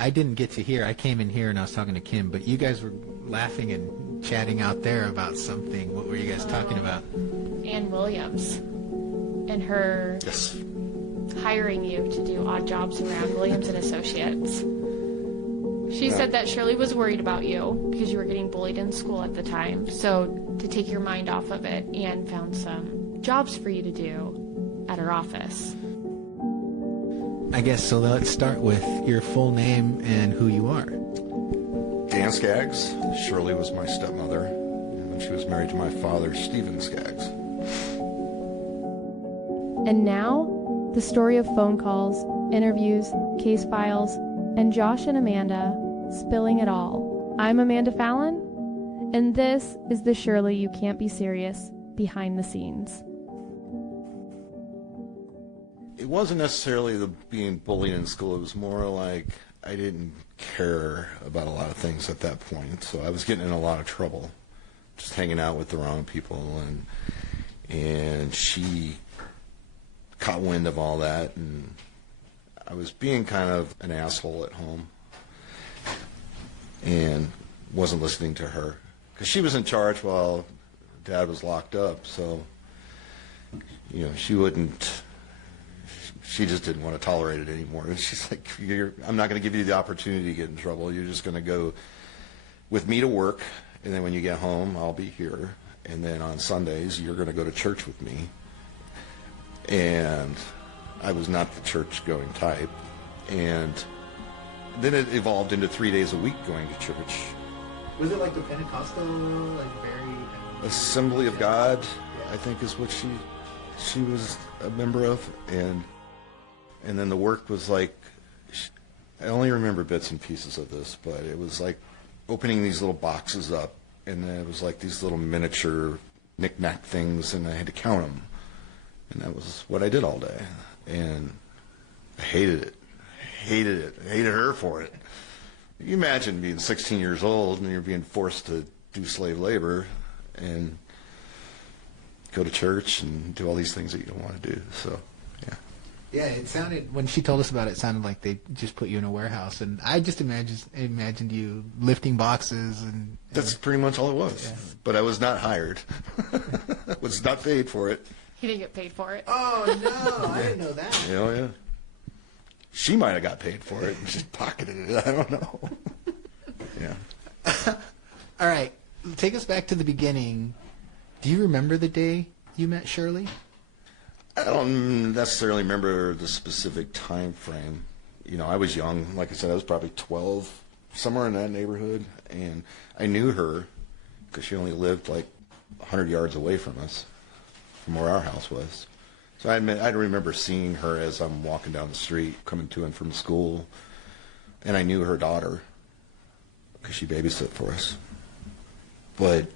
I didn't get to hear. I came in here and I was talking to Kim, but you guys were laughing and chatting out there about something. What were you guys talking about? Ann Williams and her hiring you to do odd jobs around Williams and Associates. She said that Shirley was worried about you because you were getting bullied in school at the time. So to take your mind off of it, Ann found some jobs for you to do at her office. I guess so. Let's start with your full name and who you are. Dan Skaggs. Shirley was my stepmother, and she was married to my father, Stephen Skaggs. And now, the story of phone calls, interviews, case files, and Josh and Amanda spilling it all. I'm Amanda Fallon, and this is the Shirley You Can't Be Serious behind the scenes. It wasn't necessarily the being bullied in school. It was more like I didn't care about a lot of things at that point. So I was getting in a lot of trouble, just hanging out with the wrong people, and she caught wind of all that, and I was being kind of an asshole at home and wasn't listening to her because she was in charge while Dad was locked up. So, you know, she just didn't want to tolerate it anymore. And she's like, I'm not going to give you the opportunity to get in trouble. You're just going to go with me to work, and then when you get home, I'll be here. And then on Sundays, you're going to go to church with me. And I was not the church-going type. And then it evolved into 3 days a week going to church. Was it like the Pentecostal, like very... Assembly of God, I think is what she was a member of. And then the work was like, I only remember bits and pieces of this, but it was like opening these little boxes up, and then it was like these little miniature knick-knack things, and I had to count them. And that was what I did all day. And I hated it. I hated her for it. You imagine being 16 years old and you're being forced to do slave labor and go to church and do all these things that you don't want to do. So, yeah. Yeah, it sounded, when she told us about it, it sounded like they just put you in a warehouse. And I just imagined you lifting boxes and... That's pretty much all it was. Yeah. But I was not hired. I was not paid for it. He didn't get paid for it. Oh, no, I didn't know that. Oh, yeah. She might have got paid for it and just pocketed it. I don't know. Yeah. All right. Take us back to the beginning. Do you remember the day you met Shirley? I don't necessarily remember the specific time frame. You know, I was young. Like I said, I was probably 12, somewhere in that neighborhood. And I knew her because she only lived like 100 yards away from us, from where our house was. So I remember seeing her as I'm walking down the street, coming to and from school, and I knew her daughter because she babysat for us. But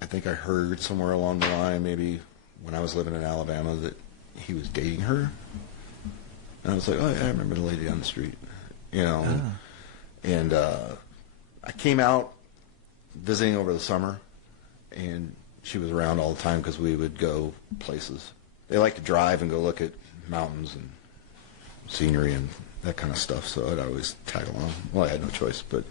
I think I heard somewhere along the line, maybe when I was living in Alabama, that he was dating her. And I was like, oh, yeah, I remember the lady down the street, you know. Oh. And I came out visiting over the summer, and she was around all the time because we would go places. They like to drive and go look at mountains and scenery and that kind of stuff, so I'd always tag along. Well, I had no choice, but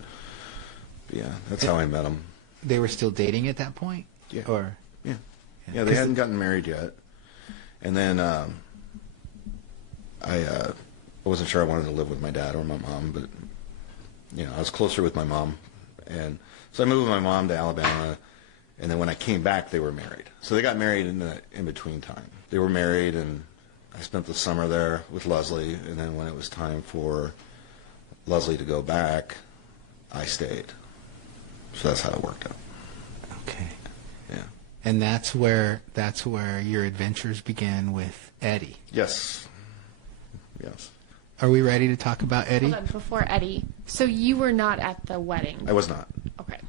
yeah, that's how I met them. They were still dating at that point? Yeah. Or Yeah, they hadn't gotten married yet. And then I wasn't sure I wanted to live with my dad or my mom, but you know, I was closer with my mom. And so I moved with my mom to Alabama. And then when I came back, they were married. So they got married in the in-between time. They were married, and I spent the summer there with Leslie. And then when it was time for Leslie to go back, I stayed. So that's how it worked out. Okay. Yeah. And that's where your adventures began with Eddie. Yes. Yes. Are we ready to talk about Eddie? Hold on, before Eddie. So you were not at the wedding? I was not. Okay.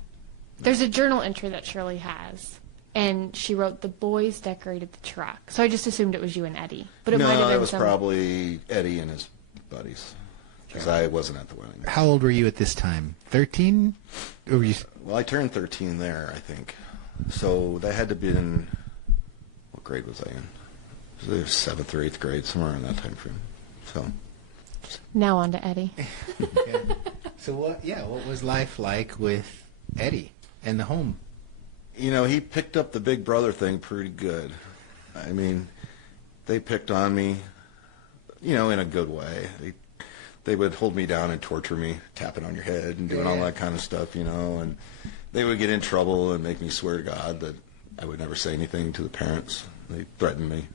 There's a journal entry that Shirley has, and she wrote, "The boys decorated the truck." So I just assumed it was you and Eddie. But it might have been it was probably Eddie and his buddies, because I wasn't at the wedding. How old were you at this time? 13? Or were you... Well, I turned 13 there, I think. So that had to be in... What grade was I in? Was it 7th or 8th grade, somewhere in that time frame. So... Now on to Eddie. Yeah. So what was life like with Eddie and the home? You know, he picked up the big brother thing pretty good. I mean, they picked on me, you know, in a good way. They would hold me down and torture me, tapping on your head and doing all that kind of stuff, you know, and they would get in trouble and make me swear to God that I would never say anything to the parents. They threatened me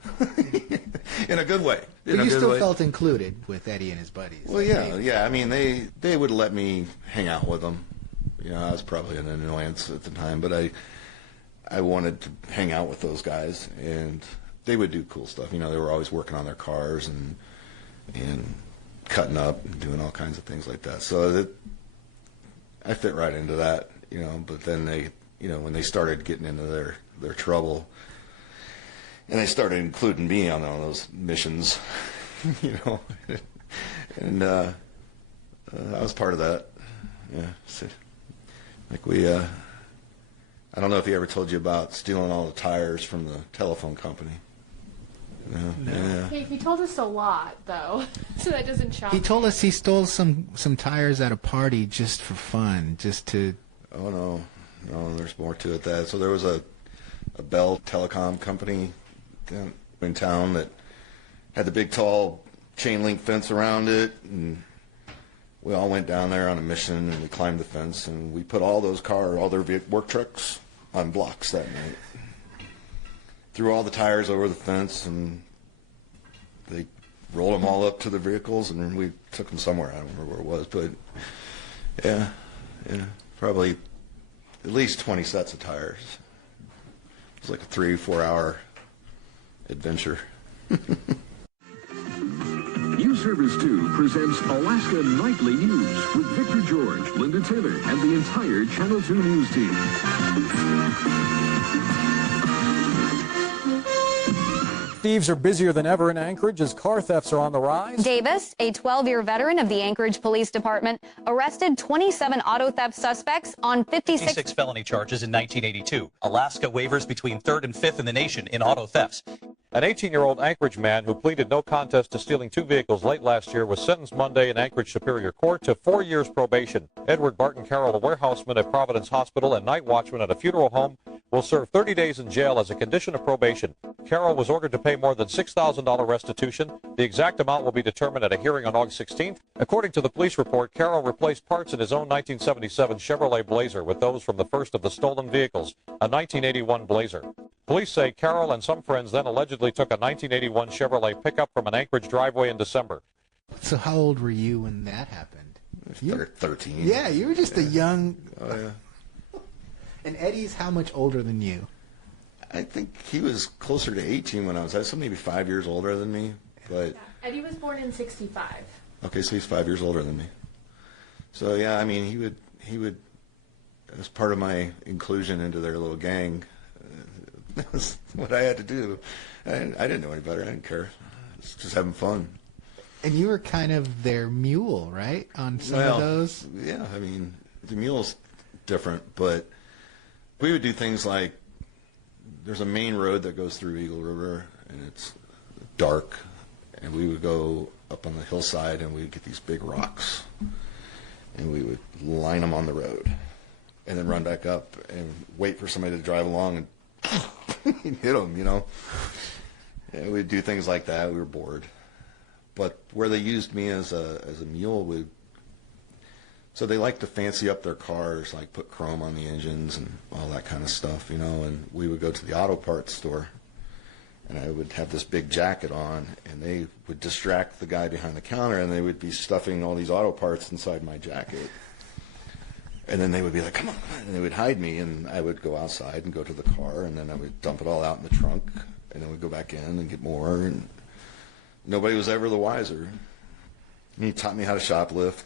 in a good way. But you still felt included with Eddie and his buddies. Well, yeah. I mean, they would let me hang out with them. You know, I was probably an annoyance at the time, but I wanted to hang out with those guys, and they would do cool stuff. You know, they were always working on their cars and cutting up and doing all kinds of things like that. So I fit right into that, you know. But then they, you know, when they started getting into their trouble, and they started including me on all those missions, you know, and I was part of that. Yeah, so, like I don't know if he ever told you about stealing all the tires from the telephone company. No. Yeah. Hey, he told us a lot, though, so that doesn't shock He told us he stole some tires at a party just for fun, just to... Oh, no, there's more to it than that. So there was a Bell Telecom company down in town that had the big, tall chain link fence around it, and we all went down there on a mission, and we climbed the fence, and we put all their work trucks on blocks that night. Threw all the tires over the fence, and they rolled them all up to the vehicles, and we took them somewhere. I don't remember where it was, but yeah, probably at least 20 sets of tires. It was like a 3-4 hour adventure. News Service 2 presents Alaska Nightly News with Victor George, Linda Taylor, and the entire Channel 2 News team. Thieves are busier than ever in Anchorage as car thefts are on the rise. Davis, a 12-year veteran of the Anchorage Police Department, arrested 27 auto theft suspects on 56 felony charges in 1982. Alaska wavers between 3rd and 5th in the nation in auto thefts. An 18-year-old Anchorage man who pleaded no contest to stealing 2 vehicles late last year was sentenced Monday in Anchorage Superior Court to 4 years probation. Edward Barton Carroll, a warehouseman at Providence Hospital and night watchman at a funeral home, will serve 30 days in jail as a condition of probation. Carroll was ordered to pay more than $6,000 restitution. The exact amount will be determined at a hearing on August 16th. According to the police report, Carroll replaced parts in his own 1977 Chevrolet Blazer with those from the first of the stolen vehicles, a 1981 Blazer. Police say Carroll and some friends then allegedly took a 1981 Chevrolet pickup from an Anchorage driveway in December. So how old were you when that happened? 13. Yeah, you were just a young... Oh, yeah. And Eddie's how much older than you? I think he was closer to 18 when I was, so maybe 5 years older than me. But Eddie was born in 65. okay, so he's 5 years older than me. So yeah, I mean, he would, as part of my inclusion into their little gang, that was what I had to do. I didn't know any better. I didn't care. I was just having fun. And you were kind of their mule, right? On some of those? Yeah, I mean, the mule's different, but we would do things like, there's a main road that goes through Eagle River, and it's dark, and we would go up on the hillside, and we'd get these big rocks, and we would line them on the road, and then run back up and wait for somebody to drive along and hit them, you know. And we'd do things like that. We were bored. But where they used me as a mule, so they like to fancy up their cars, like put chrome on the engines and all that kind of stuff, you know. And we would go to the auto parts store, and I would have this big jacket on, and they would distract the guy behind the counter, and they would be stuffing all these auto parts inside my jacket. And then they would be like, come on, and they would hide me, and I would go outside and go to the car, and then I would dump it all out in the trunk, and then we'd go back in and get more, and nobody was ever the wiser. And he taught me how to shoplift.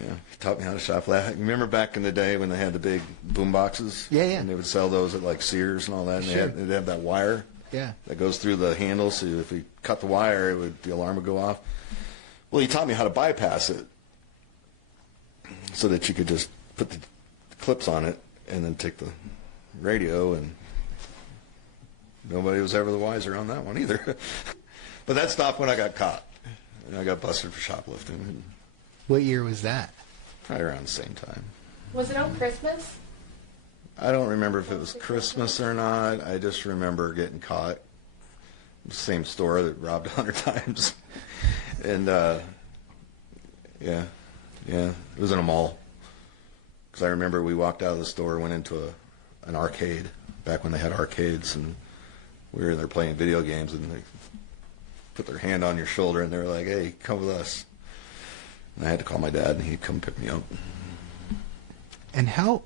Yeah, he taught me how to shoplift. Remember back in the day when they had the big boom boxes? Yeah. And they would sell those at like Sears and all that, and Sure. they'd have that wire that goes through the handle, so if we cut the wire, the alarm would go off. Well, he taught me how to bypass it, so that you could just put the clips on it and then take the radio, and nobody was ever the wiser on that one either. But that stopped when I got caught. And I got busted for shoplifting. What year was that? Probably around the same time. Was it on Christmas? I don't remember if it was Christmas or not. I just remember getting caught. Same store that robbed 100 times. And, yeah, it was in a mall. Because I remember we walked out of the store, went into an arcade, back when they had arcades, and we were there playing video games, and they put their hand on your shoulder, and they were like, hey, come with us. And I had to call my dad, and he'd come pick me up. And how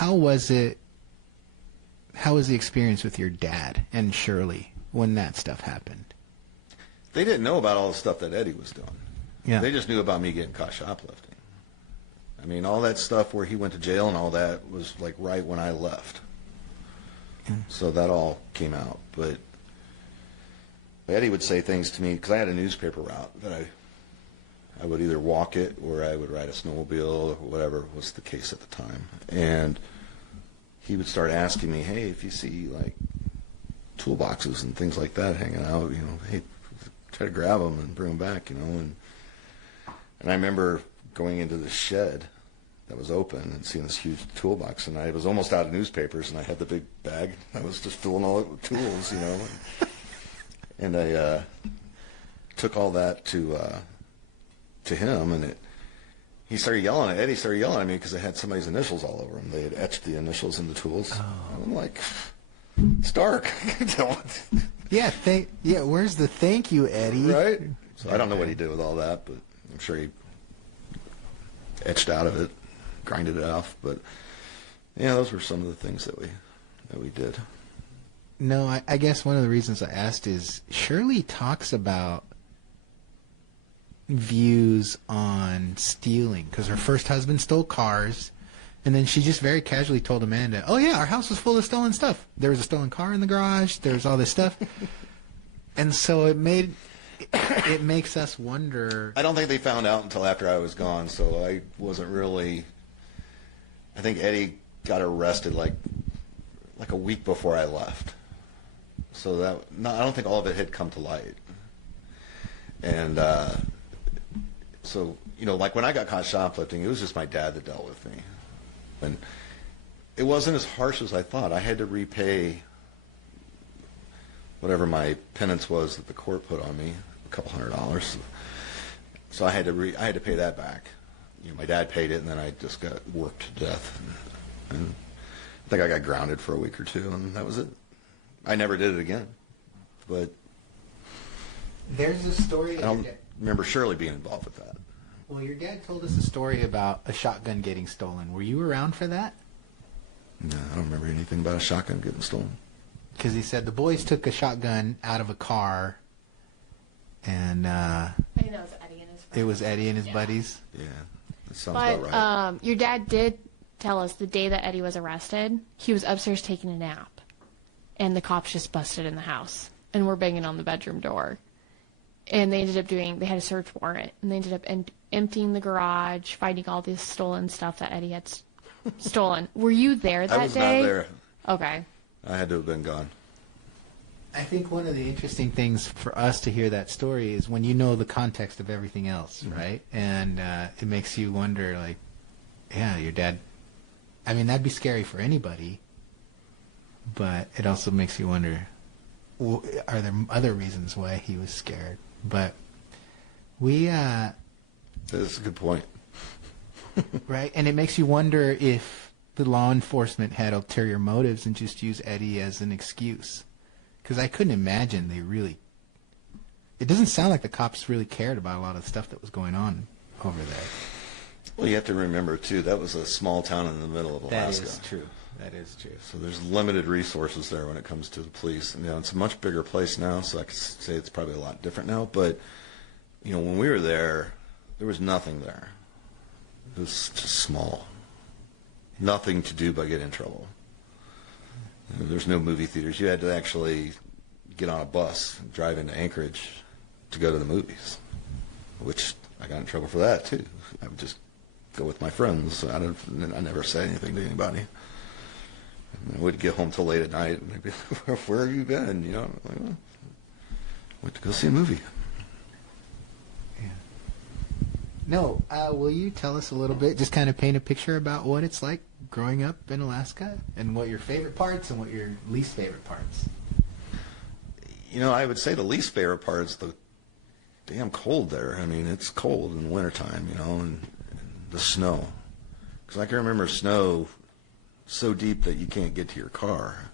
was it? How was the experience with your dad and Shirley when that stuff happened? They didn't know about all the stuff that Eddie was doing. Yeah. They just knew about me getting caught shoplifting. I mean, all that stuff where he went to jail and all that was like right when I left. So that all came out. But Eddie would say things to me, because I had a newspaper route that I would either walk it or I would ride a snowmobile or whatever was the case at the time. And he would start asking me, hey, if you see like toolboxes and things like that hanging out, you know, hey, try to grab them and bring them back, you know. And I remember going into the shed that was open and seeing this huge toolbox, and I was almost out of newspapers, and I had the big bag. I was just filling all it with tools, you know. And I took all that to him, and he started yelling at Eddie. Started yelling at me because I had somebody's initials all over them. They had etched the initials in the tools. Oh. I'm like, it's dark. Yeah, where's the thank you, Eddie? Right. So I don't know what he did with all that, but I'm sure he etched out of it, grinded it off. But yeah, those were some of the things that we did. No, I guess one of the reasons I asked is Shirley talks about views on stealing, because her first husband stole cars, and then she just very casually told Amanda, oh yeah, our house was full of stolen stuff. There was a stolen car in the garage, there was all this stuff. And so it makes us wonder. I don't think they found out until after I was gone, so I wasn't really. I think Eddie got arrested like a week before I left, so I don't think all of it had come to light. And so, you know, like when I got caught shoplifting, it was just my dad that dealt with me, and it wasn't as harsh as I thought. I had to repay whatever my penance was that the court put on me, a couple $100. So I had to pay that back. You know, my dad paid it, and then I just got worked to death. And I think I got grounded for a week or two, and that was it. I never did it again. But there's a story. I don't remember Shirley being involved with that. Well, your dad told us a story about a shotgun getting stolen. Were you around for that? No, I don't remember anything about a shotgun getting stolen. Because he said the boys took a shotgun out of a car, and I think that was Eddie and his friends. It was Eddie and his buddies. Yeah, that sounds about right. Your dad did tell us the day that Eddie was arrested, he was upstairs taking a nap, and the cops just busted in the house and were banging on the bedroom door. And they ended up they had a search warrant, and they ended up emptying the garage, finding all this stolen stuff that Eddie had stolen. Were you there that day? I was not there. Okay. I had to have been gone. I think one of the interesting things for us to hear that story is when you know the context of everything else, mm-hmm. right? And it makes you wonder, like, yeah, your dad, I mean, that'd be scary for anybody, but it also makes you wonder, are there other reasons why he was scared? But that's a good point. Right? And it makes you wonder if the law enforcement had ulterior motives and just used Eddie as an excuse. Because I couldn't imagine it doesn't sound like the cops really cared about a lot of stuff that was going on over there. Well, you have to remember, too, that was a small town in the middle of Alaska. That is true. That is true. So there's limited resources there when it comes to the police. And, you know, it's a much bigger place now, so I could say it's probably a lot different now. But, you know, when we were there was nothing there. It was just small. Nothing to do but get in trouble. There's no movie theaters. You had to actually get on a bus and drive into Anchorage to go to the movies, which I got in trouble for that, too. I would just go with my friends. I never said anything to anybody. And I would get home till late at night, and they'd be like, where have you been? You know, like, well, went to go see a movie. Yeah. No, will you tell us a little bit, just kind of paint a picture about what it's like growing up in Alaska and what your favorite parts and what your least favorite parts? You know, I would say the least favorite part is the damn cold there. I mean, it's cold in the wintertime, you know, and the snow. Because I can remember snow so deep that you can't get to your car.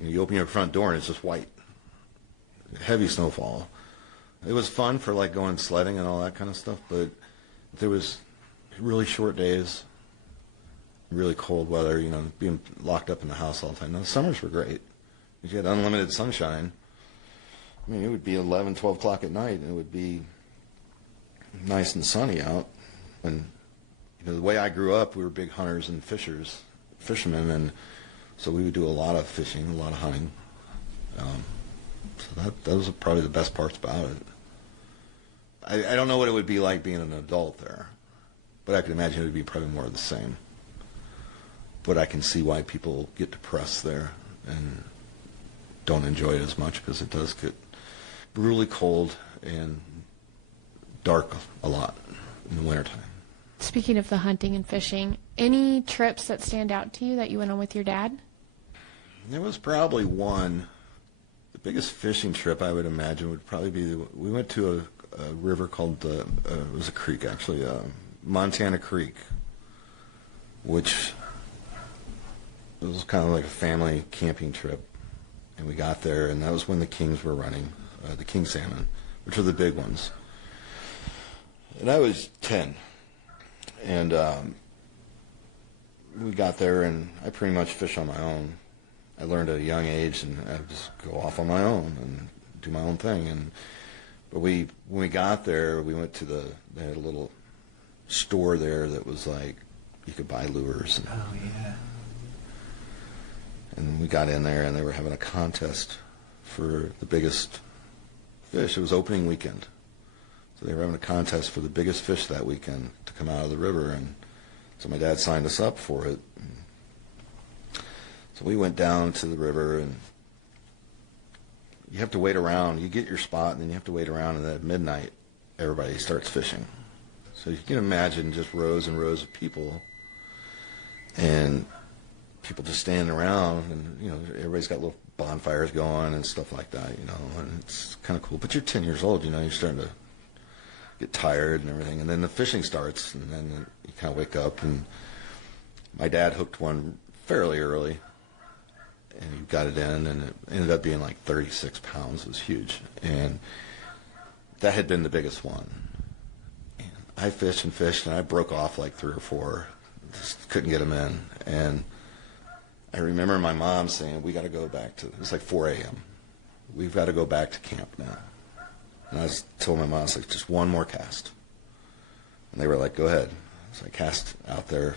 You open your front door and it's just white. Heavy snowfall. It was fun for like going sledding and all that kind of stuff, but there was really short days, really cold weather, you know, being locked up in the house all the time. Now, the summers were great. You had unlimited sunshine. I mean, it would be 11, 12 o'clock at night, and it would be nice and sunny out. And you know, the way I grew up, we were big hunters and fishermen, and so we would do a lot of fishing, a lot of hunting. So those are probably the best parts about it. I don't know what it would be like being an adult there, but I can imagine it would be probably more of the same. But I can see why people get depressed there and don't enjoy it as much, because it does get brutally cold and dark a lot in the wintertime. Speaking of the hunting and fishing, any trips that stand out to you that you went on with your dad? There was probably one. The biggest fishing trip I would imagine would probably be, we went to a river called, it was a creek actually, Montana Creek, which was kind of like a family camping trip. And we got there, and that was when the kings were running, the king salmon, which are the big ones. And I was 10. And we got there, and I pretty much fish on my own. I learned at a young age, and I would just go off on my own and do my own thing. But when we got there, we went to they had a little store there that was like, you could buy lures. And, oh, yeah. And we got in there, and they were having a contest for the biggest fish. It was opening weekend. So they were having a contest for the biggest fish that weekend to come out of the river. And so my dad signed us up for it. So we went down to the river, and you have to wait around. You get your spot, and then you have to wait around, and then at midnight, everybody starts fishing. So you can imagine just rows and rows of people, and people just standing around, and you know, everybody's got little bonfires going and stuff like that, you know, and it's kind of cool. But you're 10 years old, you know, you're starting to get tired and everything, and then the fishing starts, and then you kind of wake up. And my dad hooked one fairly early, and he got it in, and it ended up being like 36 pounds. It was huge, and that had been the biggest one. And I fished and fished, and I broke off like 3 or 4, just couldn't get them in. And I remember my mom saying, we got to go back to, it's like 4 a.m. We've got to go back to camp now. And I told my mom, I was like, just one more cast. And they were like, go ahead. So I cast out there,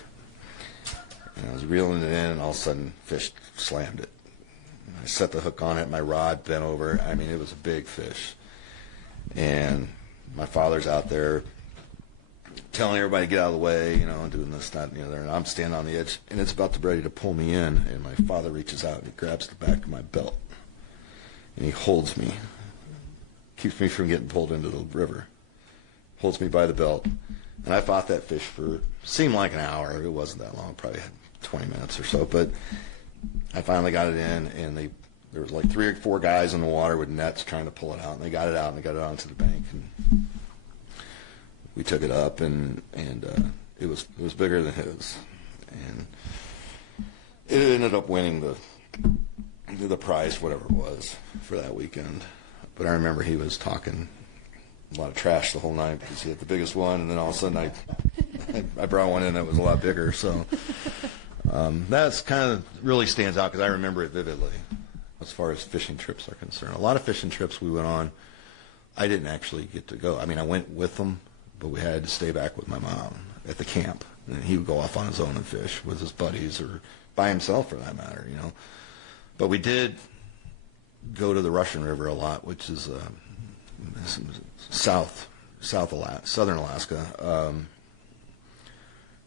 and I was reeling it in, and all of a sudden, fish slammed it. And I set the hook on it, my rod bent over. I mean, it was a big fish. And my father's out there telling everybody to get out of the way, you know, and doing this, that, and the other. And I'm standing on the edge, and it's about to ready to pull me in. And my father reaches out, and he grabs the back of my belt, and he holds me, keeps me from getting pulled into the river, holds me by the belt. And I fought that fish for, seemed like an hour. It wasn't that long, probably 20 minutes or so. But I finally got it in, and there was like 3 or 4 guys in the water with nets trying to pull it out. And they got it out, and they got it onto the bank. And we took it up, and it was bigger than his. And it ended up winning the prize, whatever it was, for that weekend. But I remember he was talking a lot of trash the whole night because he had the biggest one, and then all of a sudden I brought one in that was a lot bigger. So that's kind of really stands out because I remember it vividly as far as fishing trips are concerned. A lot of fishing trips we went on, I didn't actually get to go. I mean, I went with them, but we had to stay back with my mom at the camp, and he would go off on his own and fish with his buddies or by himself for that matter, you know. But we did go to the Russian River a lot, which is southern Alaska.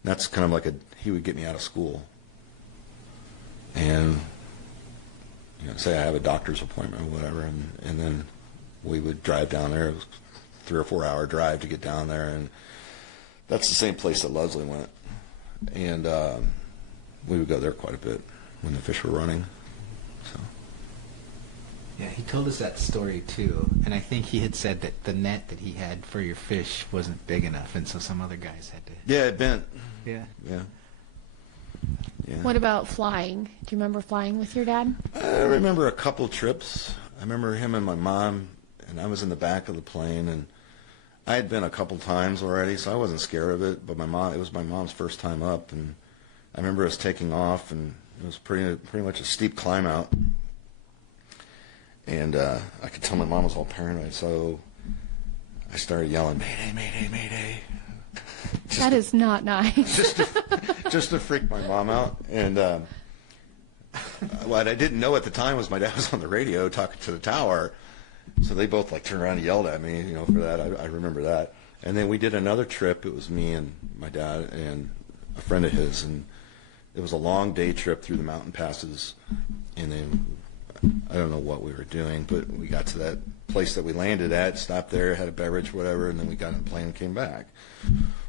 That's kind of like he would get me out of school, and say I have a doctor's appointment or whatever, and then we would drive down there. It was 3 or 4 hour drive to get down there, and that's the same place that Leslie went. And we would go there quite a bit when the fish were running. So. Yeah, he told us that story too, and I think he had said that the net that he had for your fish wasn't big enough, and so some other guys had to. Yeah, it bent. Yeah. Yeah. Yeah. What about flying? Do you remember flying with your dad? I remember a couple trips. I remember him and my mom, and I was in the back of the plane, and I had been a couple times already, so I wasn't scared of it. But it was my mom's first time up, and I remember us taking off, and it was pretty much a steep climb out. And I could tell my mom was all paranoid, so I started yelling, "Mayday, mayday, mayday!" That is not nice. just to freak my mom out. And what I didn't know at the time was my dad was on the radio talking to the tower, so they both like turned around and yelled at me, for that. I remember that. And then we did another trip. It was me and my dad and a friend of his, and it was a long day trip through the mountain passes. And then I don't know what we were doing, but we got to that place that we landed at, stopped there, had a beverage, whatever, and then we got in the plane and came back.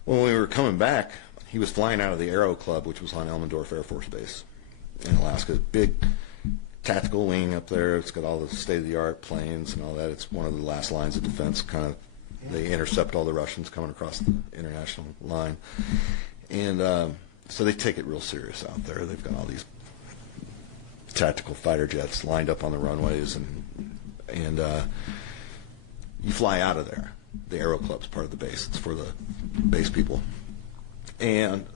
When we were coming back, he was flying out of the Aero Club, which was on Elmendorf Air Force Base in Alaska. Big tactical wing up there. It's got all the state-of-the-art planes and all that. It's one of the last lines of defense, kind of. They intercept all the Russians coming across the international line. And so they take it real serious out there. They've got all these tactical fighter jets lined up on the runways, and you fly out of there. The Aero Club's part of the base. It's for the base people. And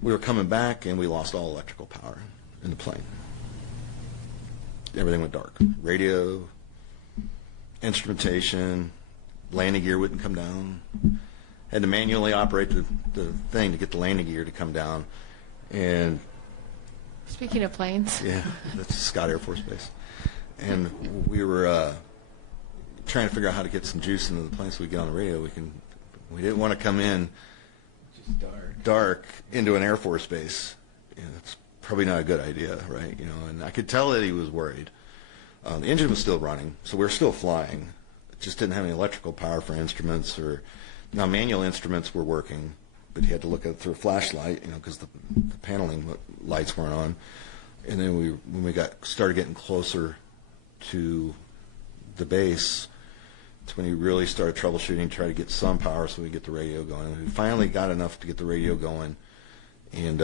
we were coming back, and we lost all electrical power in the plane. Everything went dark. Radio, instrumentation, landing gear wouldn't come down. Had to manually operate the thing to get the landing gear to come down. And Speaking of planes. yeah, that's Scott Air Force Base. And we were trying to figure out how to get some juice into the plane so we get on the radio. We didn't want to come in Just dark into an Air Force base. That's probably not a good idea, right? And I could tell that he was worried. The engine was still running, so we were still flying. It just didn't have any electrical power for instruments, now manual instruments were working, but you had to look at it through a flashlight, because the paneling lights weren't on. And then when we started getting closer to the base, it's when he really started troubleshooting, try to get some power so we could get the radio going. We finally got enough to get the radio going, and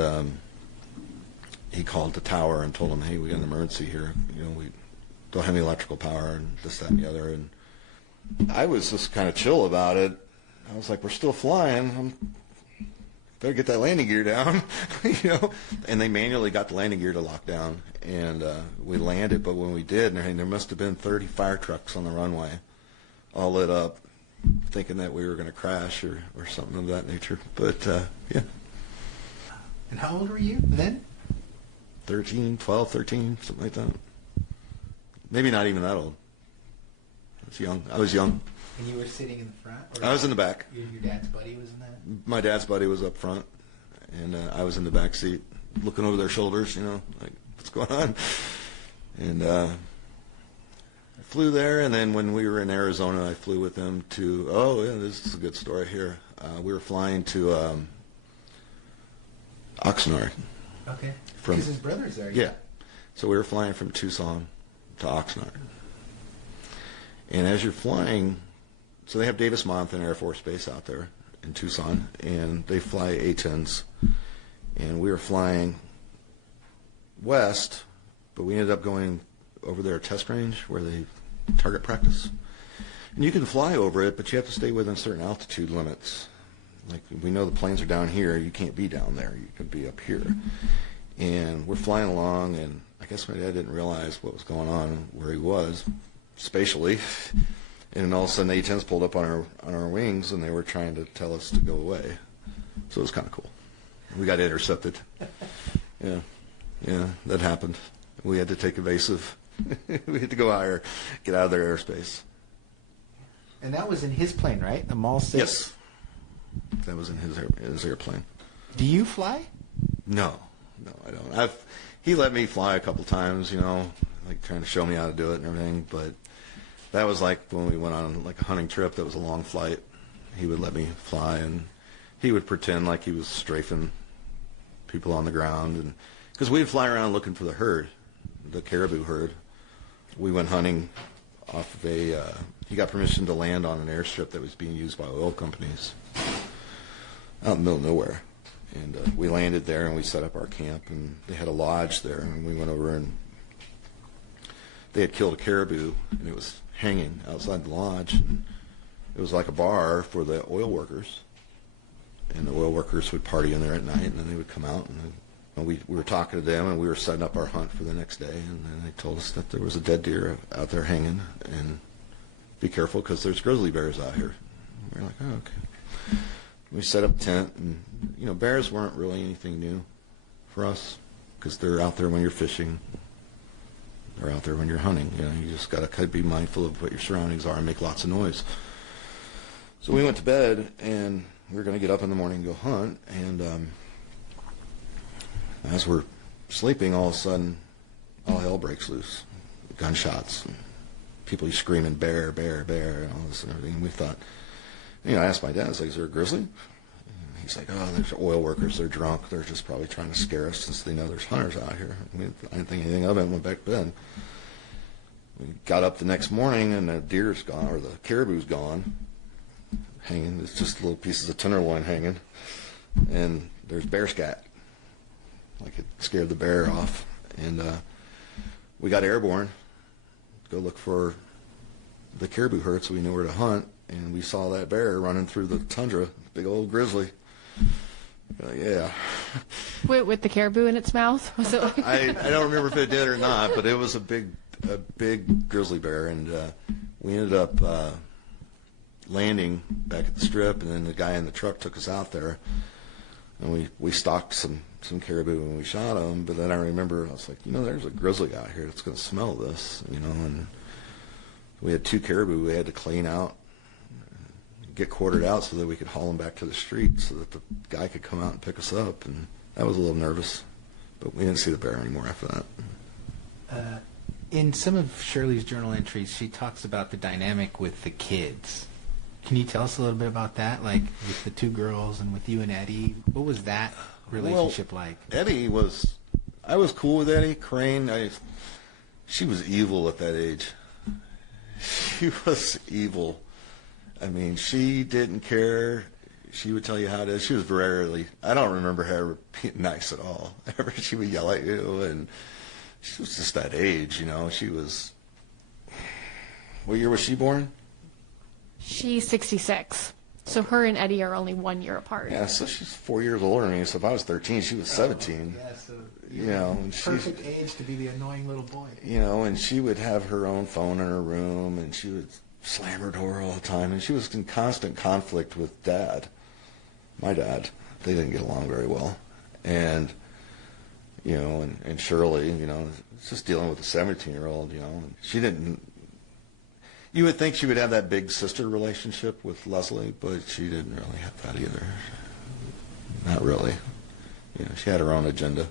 he called the tower and told them, "Hey, we got an emergency here. We don't have any electrical power, and this, that, and the other." And I was just kind of chill about it. I was like, "We're still flying. Better get that landing gear down," And they manually got the landing gear to lock down, and we landed. But when we did, there must have been 30 fire trucks on the runway, all lit up, thinking that we were going to crash or something of that nature. But yeah. And how old were you then? 12, 13, something like that. Maybe not even that old. I was young. And you were sitting in the front? Or I was in the back. Your dad's buddy was in that? My dad's buddy was up front, and I was in the back seat, looking over their shoulders, like, what's going on? And I flew there, and then when we were in Arizona, I flew with them to, this is a good story here. We were flying to Oxnard. Okay. Because his brother's there. Yeah. So we were flying from Tucson to Oxnard. And as you're flying, so they have Davis-Monthan Air Force Base out there in Tucson, and they fly A-10s. And we were flying west, but we ended up going over their test range where they target practice. And you can fly over it, but you have to stay within certain altitude limits. Like, we know the planes are down here. You can't be down there. You can be up here. And we're flying along, and I guess my dad didn't realize what was going on where he was spatially. And then all of a sudden, the A-10s pulled up on our wings, and they were trying to tell us to go away. So it was kind of cool. We got intercepted. Yeah, that happened. We had to take evasive. We had to go higher, get out of their airspace. And that was in his plane, right? The Mall 6? Yes. That was in his airplane. Do you fly? No, I don't. He let me fly a couple times, like trying to show me how to do it and everything, but That was like when we went on like a hunting trip that was a long flight. He would let me fly, and he would pretend like he was strafing people on the ground, and because we'd fly around looking for the herd, the caribou herd. We went hunting off of he got permission to land on an airstrip that was being used by oil companies out in the middle of nowhere. And we landed there, and we set up our camp, and they had a lodge there, and we went over, and they had killed a caribou, and it was hanging outside the lodge. And it was like a bar for the oil workers, and the oil workers would party in there at night, and then they would come out, and we were talking to them, and we were setting up our hunt for the next day, and then they told us that there was a dead deer out there hanging, and be careful because there's grizzly bears out here. And we were like, oh, okay. We set up a tent, and bears weren't really anything new for us because they're out there when you're fishing. They're out there when you're hunting. You just got to kind of be mindful of what your surroundings are and make lots of noise. So we went to bed, and we were going to get up in the morning and go hunt, and as we're sleeping, all of a sudden, all hell breaks loose. Gunshots, and people screaming, bear, bear, bear, and all this and everything. And we thought, I asked my dad, I was like, is there a grizzly? And he's like, oh, there's oil workers, they're drunk, they're just probably trying to scare us since they know there's hunters out here. I didn't think anything of it and went back to bed. We got up the next morning, and the deer's gone, or the caribou's gone, hanging. It's just little pieces of tenderloin hanging, and there's bear scat. Like it scared the bear off, and we got airborne to go look for the caribou herd, so we knew where to hunt, and we saw that bear running through the tundra, big old grizzly. Yeah. With the caribou in its mouth? Was it like I don't remember if it did or not, but it was a big grizzly bear, and we ended up landing back at the strip, and then the guy in the truck took us out there, and we stalked some caribou and we shot them. But then I remember I was like, there's a grizzly out here that's going to smell this, and we had 2 caribou we had to clean out, get quartered out so that we could haul them back to the street so that the guy could come out and pick us up. And I was a little nervous, but we didn't see the bear anymore after that. In some of Shirley's journal entries, she talks about the dynamic with the kids. Can you tell us a little bit about that, like with the 2 girls and with you and Eddie? What was that relationship like? Eddie I was cool with Eddie. Crane, she was evil at that age. She was evil. I mean, she didn't care. She would tell you how it is. She was I don't remember her being nice at all. She would yell at you, and she was just that age, She was, what year was she born? She's 66. So her and Eddie are only 1 year apart. Yeah, so she's 4 years older than me. So if I was 13, she was 17. Yeah, so and perfect age to be the annoying little boy. And she would have her own phone in her room, and she would slam her door all the time, and she was in constant conflict with Dad, my dad. They didn't get along very well, and and Shirley, it's just dealing with a 17-year-old, and she didn't. You would think she would have that big sister relationship with Leslie, but she didn't really have that either. Not really. She had her own agenda.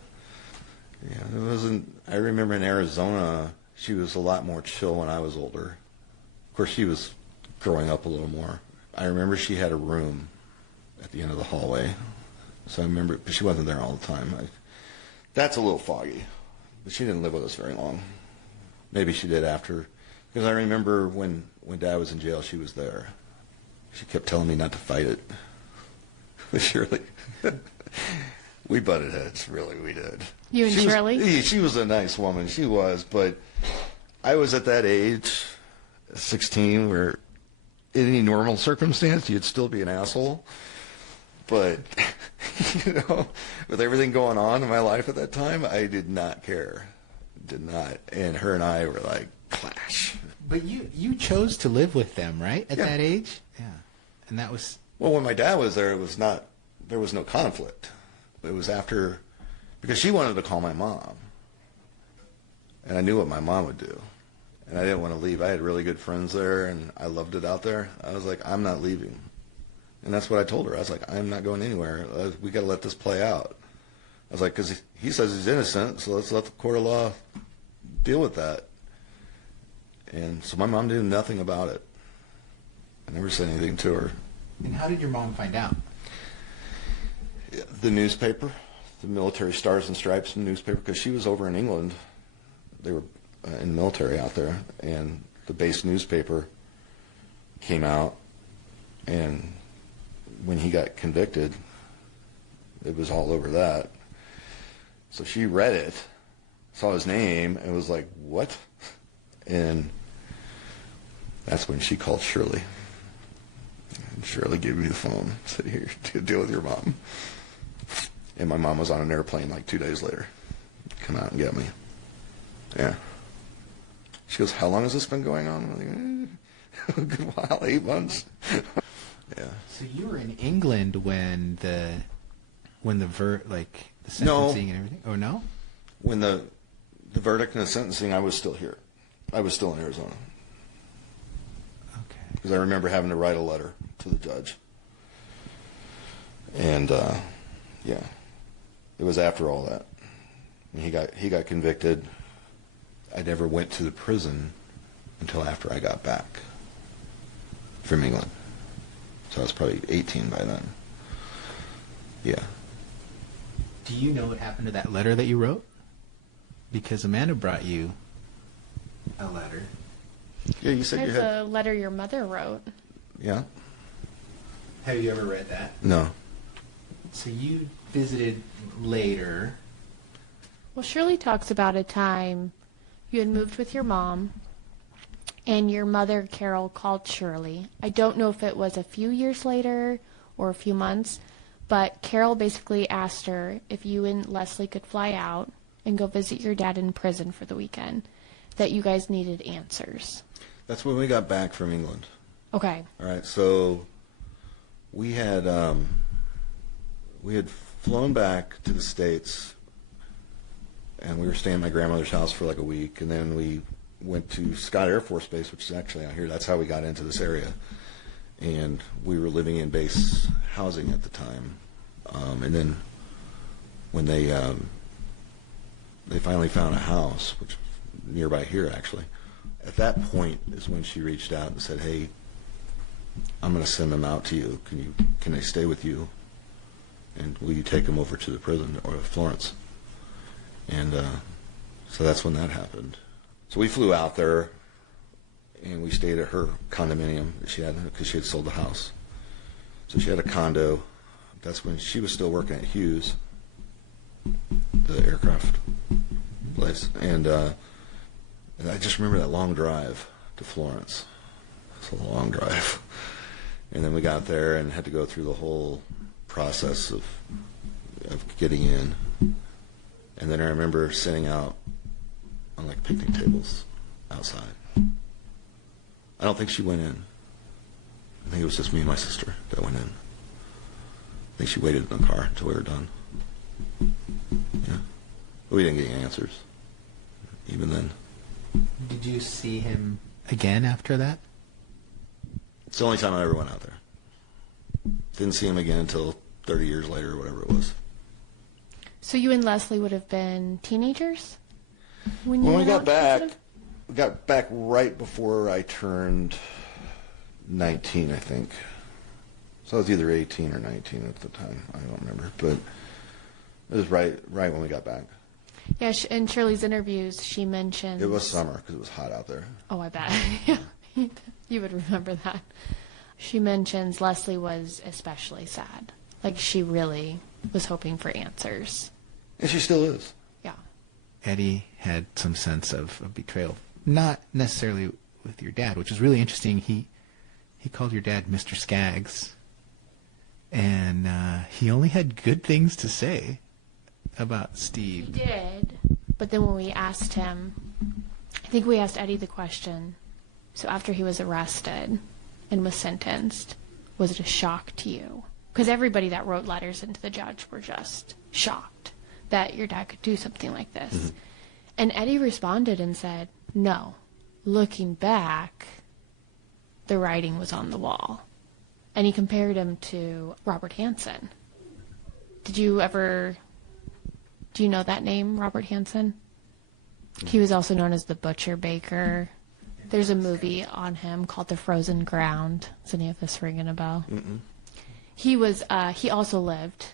It wasn't. I remember in Arizona, she was a lot more chill when I was older. Of course, she was growing up a little more. I remember she had a room at the end of the hallway. So I remember, but she wasn't there all the time. That's a little foggy. But she didn't live with us very long. Maybe she did after. Because I remember when Dad was in jail, she was there. She kept telling me not to fight it. Shirley. We butted heads, really, we did. You and Shirley? She was a nice woman, she was. But I was at that age, 16, where in any normal circumstance, you'd still be an asshole. But, with everything going on in my life at that time, I did not care. Did not. And her and I were like, clash. But you chose to live with them, right? At that age? Yeah. And that was... Well, when my dad was there, there was no conflict. It was after... Because she wanted to call my mom. And I knew what my mom would do. And I didn't want to leave. I had really good friends there, and I loved it out there. I was like, I'm not leaving. And that's what I told her. I was like, I'm not going anywhere. We got to let this play out. I was like, because he says he's innocent, so let's let the court of law deal with that. And so my mom knew nothing about it. I never said anything to her. And how did your mom find out? The newspaper, the Military Stars and Stripes newspaper, because she was over in England. They were in the military out there, and the base newspaper came out, and when he got convicted, it was all over that. So she read it, saw his name, and was like, what? And that's when she called Shirley. And Shirley gave me the phone, said, here, deal with your mom. And my mom was on an airplane like 2 days later. Come out and get me. Yeah. She goes, how long has this been going on? I'm like, a good while, 8 months. Yeah. So you were in England when the sentencing and everything? Oh, no? When the verdict and the sentencing, I was still here. I was still in Arizona. Okay. Because I remember having to write a letter to the judge. And, yeah. It was after all that. He got convicted. I never went to the prison until after I got back from England. So I was probably 18 by then. Yeah. Do you know what happened to that letter that you wrote? Because Amanda brought you a letter. Yeah, you said you There's had... a letter your mother wrote. Yeah. Have you ever read that? No. So you visited later. Well, Shirley talks about a time you had moved with your mom, and your mother, Carol, called Shirley. I don't know if it was a few years later or a few months, but Carol basically asked her if you and Leslie could fly out and go visit your dad in prison for the weekend, that you guys needed answers. That's when we got back from England. Okay. All right, so we had flown back to the States, and we were staying at my grandmother's house for like a week, and then we went to Scott Air Force Base, which is actually out here. That's how we got into this area. And we were living in base housing at the time. And then when they finally found a house, which was nearby here actually, at that point is when she reached out and said, hey, I'm going to send them out to you. Can they stay with you? And will you take them over to the prison or Florence? And so that's when that happened. So we flew out there, and we stayed at her condominium that she had, because she had sold the house. So she had a condo. That's when she was still working at Hughes, the aircraft place. And I just remember that long drive to Florence. It's a long drive. And then we got there and had to go through the whole process of getting in. And then I remember sitting out on like picnic tables outside. I don't think she went in. I think it was just me and my sister that went in. I think she waited in the car until we were done. Yeah. But we didn't get any answers, even then. Did you see him again after that? It's the only time I ever went out there. Didn't see him again until 30 years later or whatever it was. So you and Leslie would have been teenagers? When we got back right before I turned 19, I think. So I was either 18 or 19 at the time. I don't remember, but it was right when we got back. Yeah, in Shirley's interviews, she mentions... It was summer because it was hot out there. Oh, I bet. Yeah, you would remember that. She mentions Leslie was especially sad. Like, she really was hoping for answers. And she still is. Yeah. Eddie had some sense of betrayal. Not necessarily with your dad, which is really interesting. He called your dad Mr. Skaggs, and he only had good things to say about Steve. He did, but then when we asked him, I think we asked Eddie the question, so after he was arrested and was sentenced, was it a shock to you? Because everybody that wrote letters into the judge were just shocked that your dad could do something like this. Mm-hmm. And Eddie responded and said, no, looking back, the writing was on the wall. And he compared him to Robert Hansen. Do you know that name, Robert Hansen? He was also known as the Butcher Baker. There's a movie on him called The Frozen Ground. Is any of this ringing a bell? Mm-mm. He also lived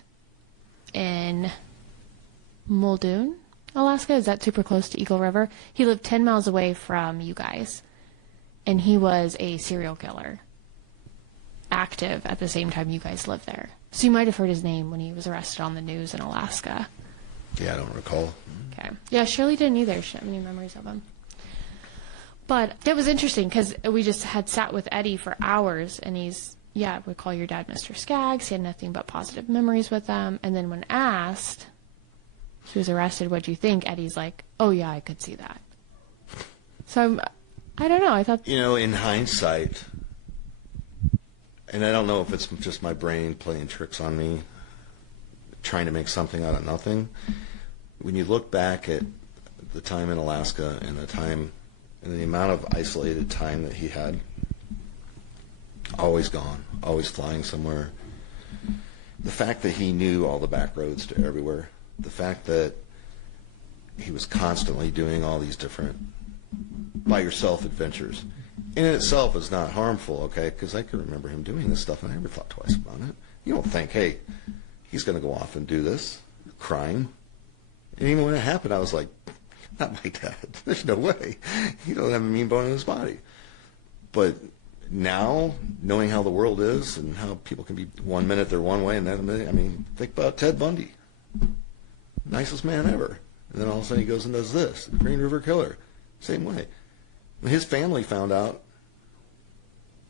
in Muldoon, Alaska. Is that super close to Eagle River? He lived 10 miles away from you guys. And he was a serial killer, active at the same time you guys lived there. So you might have heard his name when he was arrested on the news in Alaska. Yeah, I don't recall. Okay. Yeah, Shirley didn't either. She didn't have any memories of him. But it was interesting because we just had sat with Eddie for hours, and we call your dad Mr. Skaggs. He had nothing but positive memories with them. And then when asked, he was arrested, what'd you think? Eddie's like, oh yeah, I could see that. So I don't know. I thought, in hindsight, and I don't know if it's just my brain playing tricks on me, trying to make something out of nothing. When you look back at the time in Alaska and the amount of isolated time that he had, always gone, always flying somewhere, the fact that he knew all the back roads to everywhere, the fact that he was constantly doing all these different by-yourself adventures, in itself is not harmful, okay? Because I can remember him doing this stuff, and I never thought twice about it. You don't think, hey, he's going to go off and do this crime. And even when it happened, I was like, not my dad. There's no way. He doesn't have a mean bone in his body. But now, knowing how the world is and how people can be 1 minute they're one way and then a minute, think about Ted Bundy. Nicest man ever. And then all of a sudden he goes and does this. The Green River Killer. Same way. When his family found out,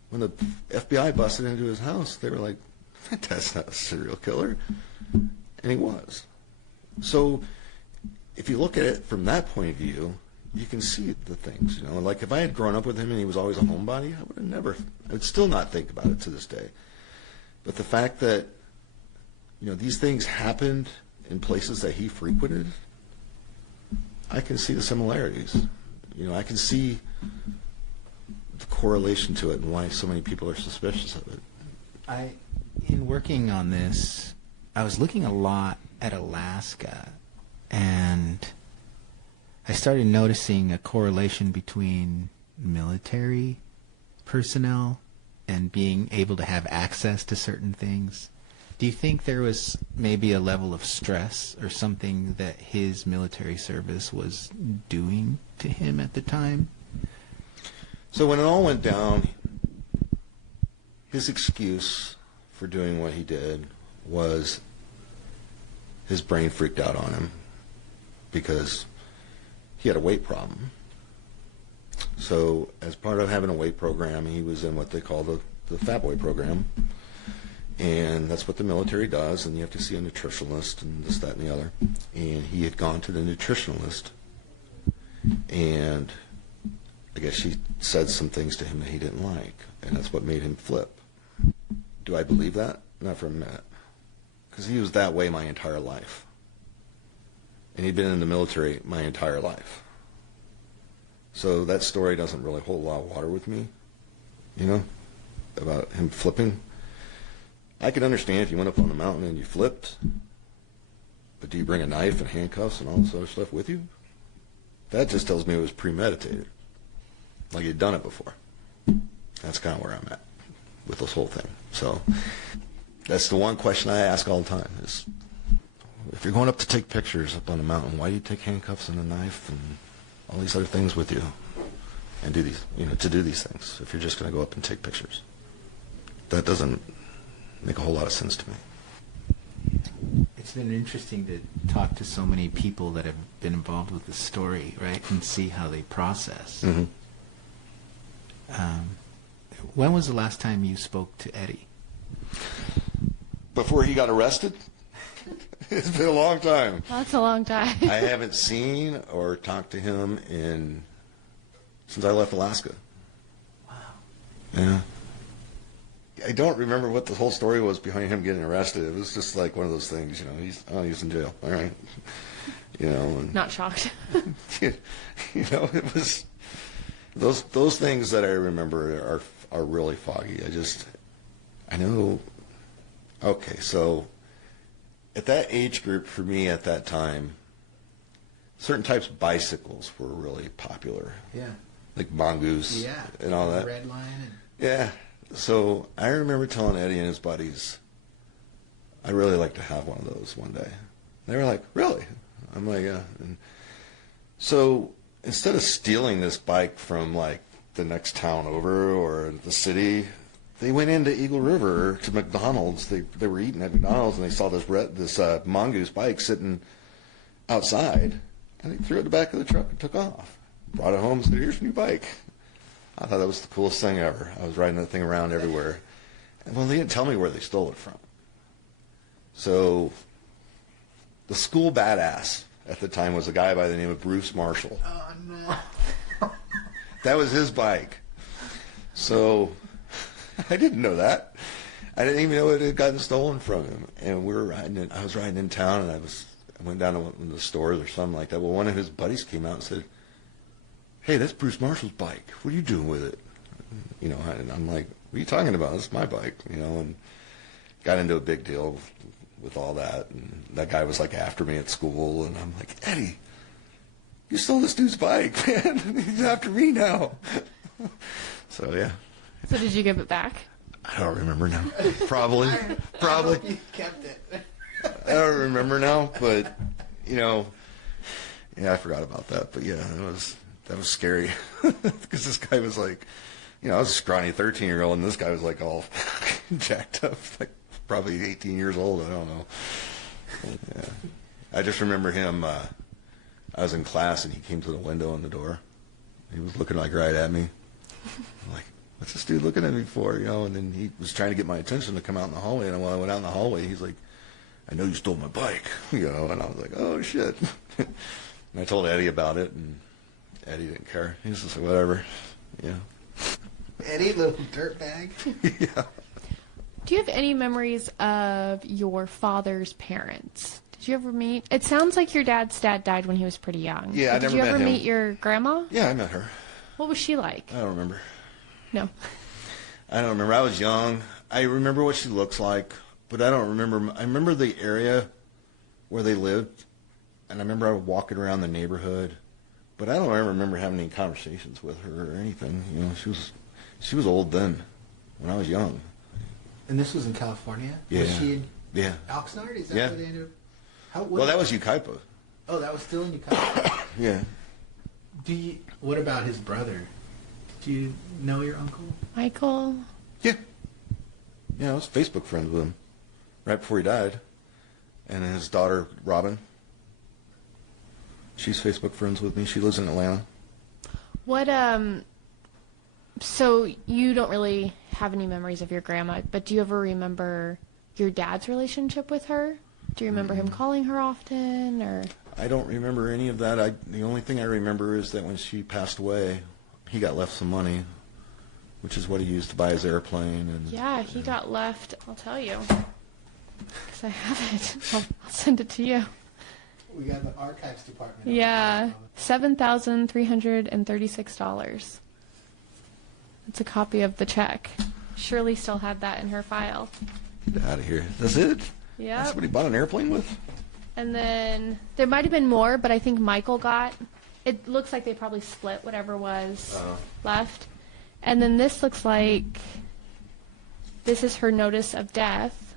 when the FBI busted into his house, they were like, that's not a serial killer. And he was. So if you look at it from that point of view, you can see the things, Like if I had grown up with him and he was always a homebody, I would still not think about it to this day. But the fact that, these things happened in places that he frequented, I can see the similarities. I can see the correlation to it and why so many people are suspicious of it. In working on this, I was looking a lot at Alaska, and I started noticing a correlation between military personnel and being able to have access to certain things. Do you think there was maybe a level of stress or something that his military service was doing to him at the time? So when it all went down, his excuse for doing what he did was his brain freaked out on him because he had a weight problem. So as part of having a weight program, he was in what they call the Fat Boy program. And that's what the military does, and you have to see a nutritionalist and this, that, and the other. And he had gone to the nutritionalist, and I guess she said some things to him that he didn't like, and that's what made him flip. Do I believe that? Not for a minute. Because he was that way my entire life. And he'd been in the military my entire life. So that story doesn't really hold a lot of water with me, about him flipping. I can understand if you went up on the mountain and you flipped, but do you bring a knife and handcuffs and all this other stuff with you? That just tells me it was premeditated, like you'd done it before. That's kind of where I'm at with this whole thing. So that's the one question I ask all the time is, if you're going up to take pictures up on the mountain, why do you take handcuffs and a knife and all these other things with you and do these, to do these things if you're just going to go up and take pictures? That doesn't make a whole lot of sense to me. It's been interesting to talk to so many people that have been involved with the story, right, and see how they process. Mm-hmm. When was the last time you spoke to Eddie? Before he got arrested? It's been a long time. That's a long time. I haven't seen or talked to him since I left Alaska. Wow. Yeah. I don't remember what the whole story was behind him getting arrested. It was just like one of those things, he's in jail. All right. And, Not shocked. it was those things that I remember are really foggy. I know. Okay, so at that age group for me at that time, certain types of bicycles were really popular. Yeah. like mongoose and all that. Red line. Yeah. So I remember telling Eddie and his buddies, I'd really like to have one of those one day. They were like, really? I'm like, yeah. And so instead of stealing this bike from like the next town over or the city, they went into Eagle River to McDonald's. They were eating at McDonald's and they saw this mongoose bike sitting outside, and they threw it in the back of the truck and took off. Brought it home and said, here's your new bike. I thought that was the coolest thing ever. I was riding that thing around everywhere. And well, they didn't tell me where they stole it from. So the school badass at the time was a guy by the name of Bruce Marshall. Oh, no. That was his bike. So I didn't know that. I didn't even know it had gotten stolen from him. And we were riding it. I was riding in town, and I went down to one of the stores or something like that. Well, one of his buddies came out and said, hey, that's Bruce Marshall's bike. What are you doing with it? You know, and I'm like, what are you talking about? This is my bike, you know, and got into a big deal with all that. And that guy was like after me at school, and I'm like, Eddie, you stole this dude's bike, man. He's after me now. So, yeah. So did you give it back? I don't remember now. Probably. You kept it. I don't remember now, but, you know, yeah, I forgot about that. But, yeah, that was scary because this guy was like, you know, I was a scrawny 13-year-old, and this guy was like all jacked up, like probably 18 years old. I don't know. Yeah. I just remember him. I was in class, and he came to the window in the door. He was looking like right at me. I'm like, what's this dude looking at me for? You know, and then he was trying to get my attention to come out in the hallway. And when I went out in the hallway, he's like, I know you stole my bike. You know, and I was like, oh shit. And I told Eddie about it, and Eddie didn't care. He was just like, whatever. Yeah. Eddie, little dirtbag. Yeah. Do you have any memories of your father's parents? Did you ever meet? It sounds like your dad's dad died when he was pretty young. Yeah, I never met him. Did you ever meet your grandma? Yeah, I met her. What was she like? I don't remember. No. I don't remember. I was young. I remember what she looks like, but I don't remember. I remember the area where they lived, and I remember I was walking around the neighborhood, but I don't ever remember having any conversations with her or anything. You know, she was old then, when I was young. And this was in California? Yeah. Was she in Yeah. Oxnard? Is that Yeah. where they ended up? Well, that was Yucaipa. Oh, that was still in Yucaipa? Yeah. What about his brother? Do you know your uncle? Michael? Yeah. Yeah, I was Facebook friends with him right before he died. And his daughter, Robin. She's Facebook friends with me. She lives in Atlanta. What, so you don't really have any memories of your grandma, but do you ever remember your dad's relationship with her? Do you remember him calling her often, or? I don't remember any of that. The only thing I remember is that when she passed away, he got left some money, which is what he used to buy his airplane. And Yeah, he got left, I'll tell you, because I have it. I'll send it to you. We got the archives department. Yeah, $7,336. It's a copy of the check. Shirley still had that in her file. Get out of here. That's it? Yeah. That's what he bought an airplane with? And then there might have been more, but I think Michael got, it looks like they probably split whatever was left. And then this looks like, this is her notice of death.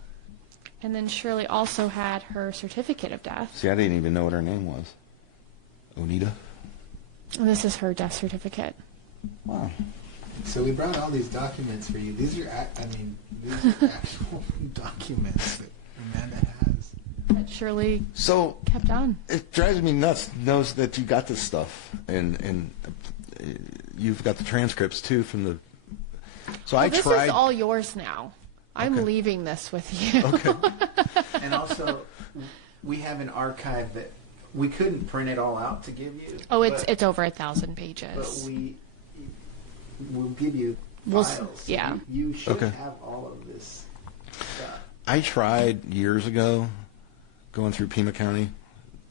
And then Shirley also had her certificate of death. See, I didn't even know what her name was. Onita? And this is her death certificate. Wow. So we brought all these documents for you. These are actual documents that Amanda has. That Shirley kept on. It drives me nuts knows that you got this stuff. And you've got the transcripts, too, from the... So Well, this is all yours now. I'm leaving this with you. Okay. And also, we have an archive that we couldn't print it all out to give you. Oh, it's over 1,000 pages. But we'll give you files. Yeah. You should have all of this stuff. I tried years ago going through Pima County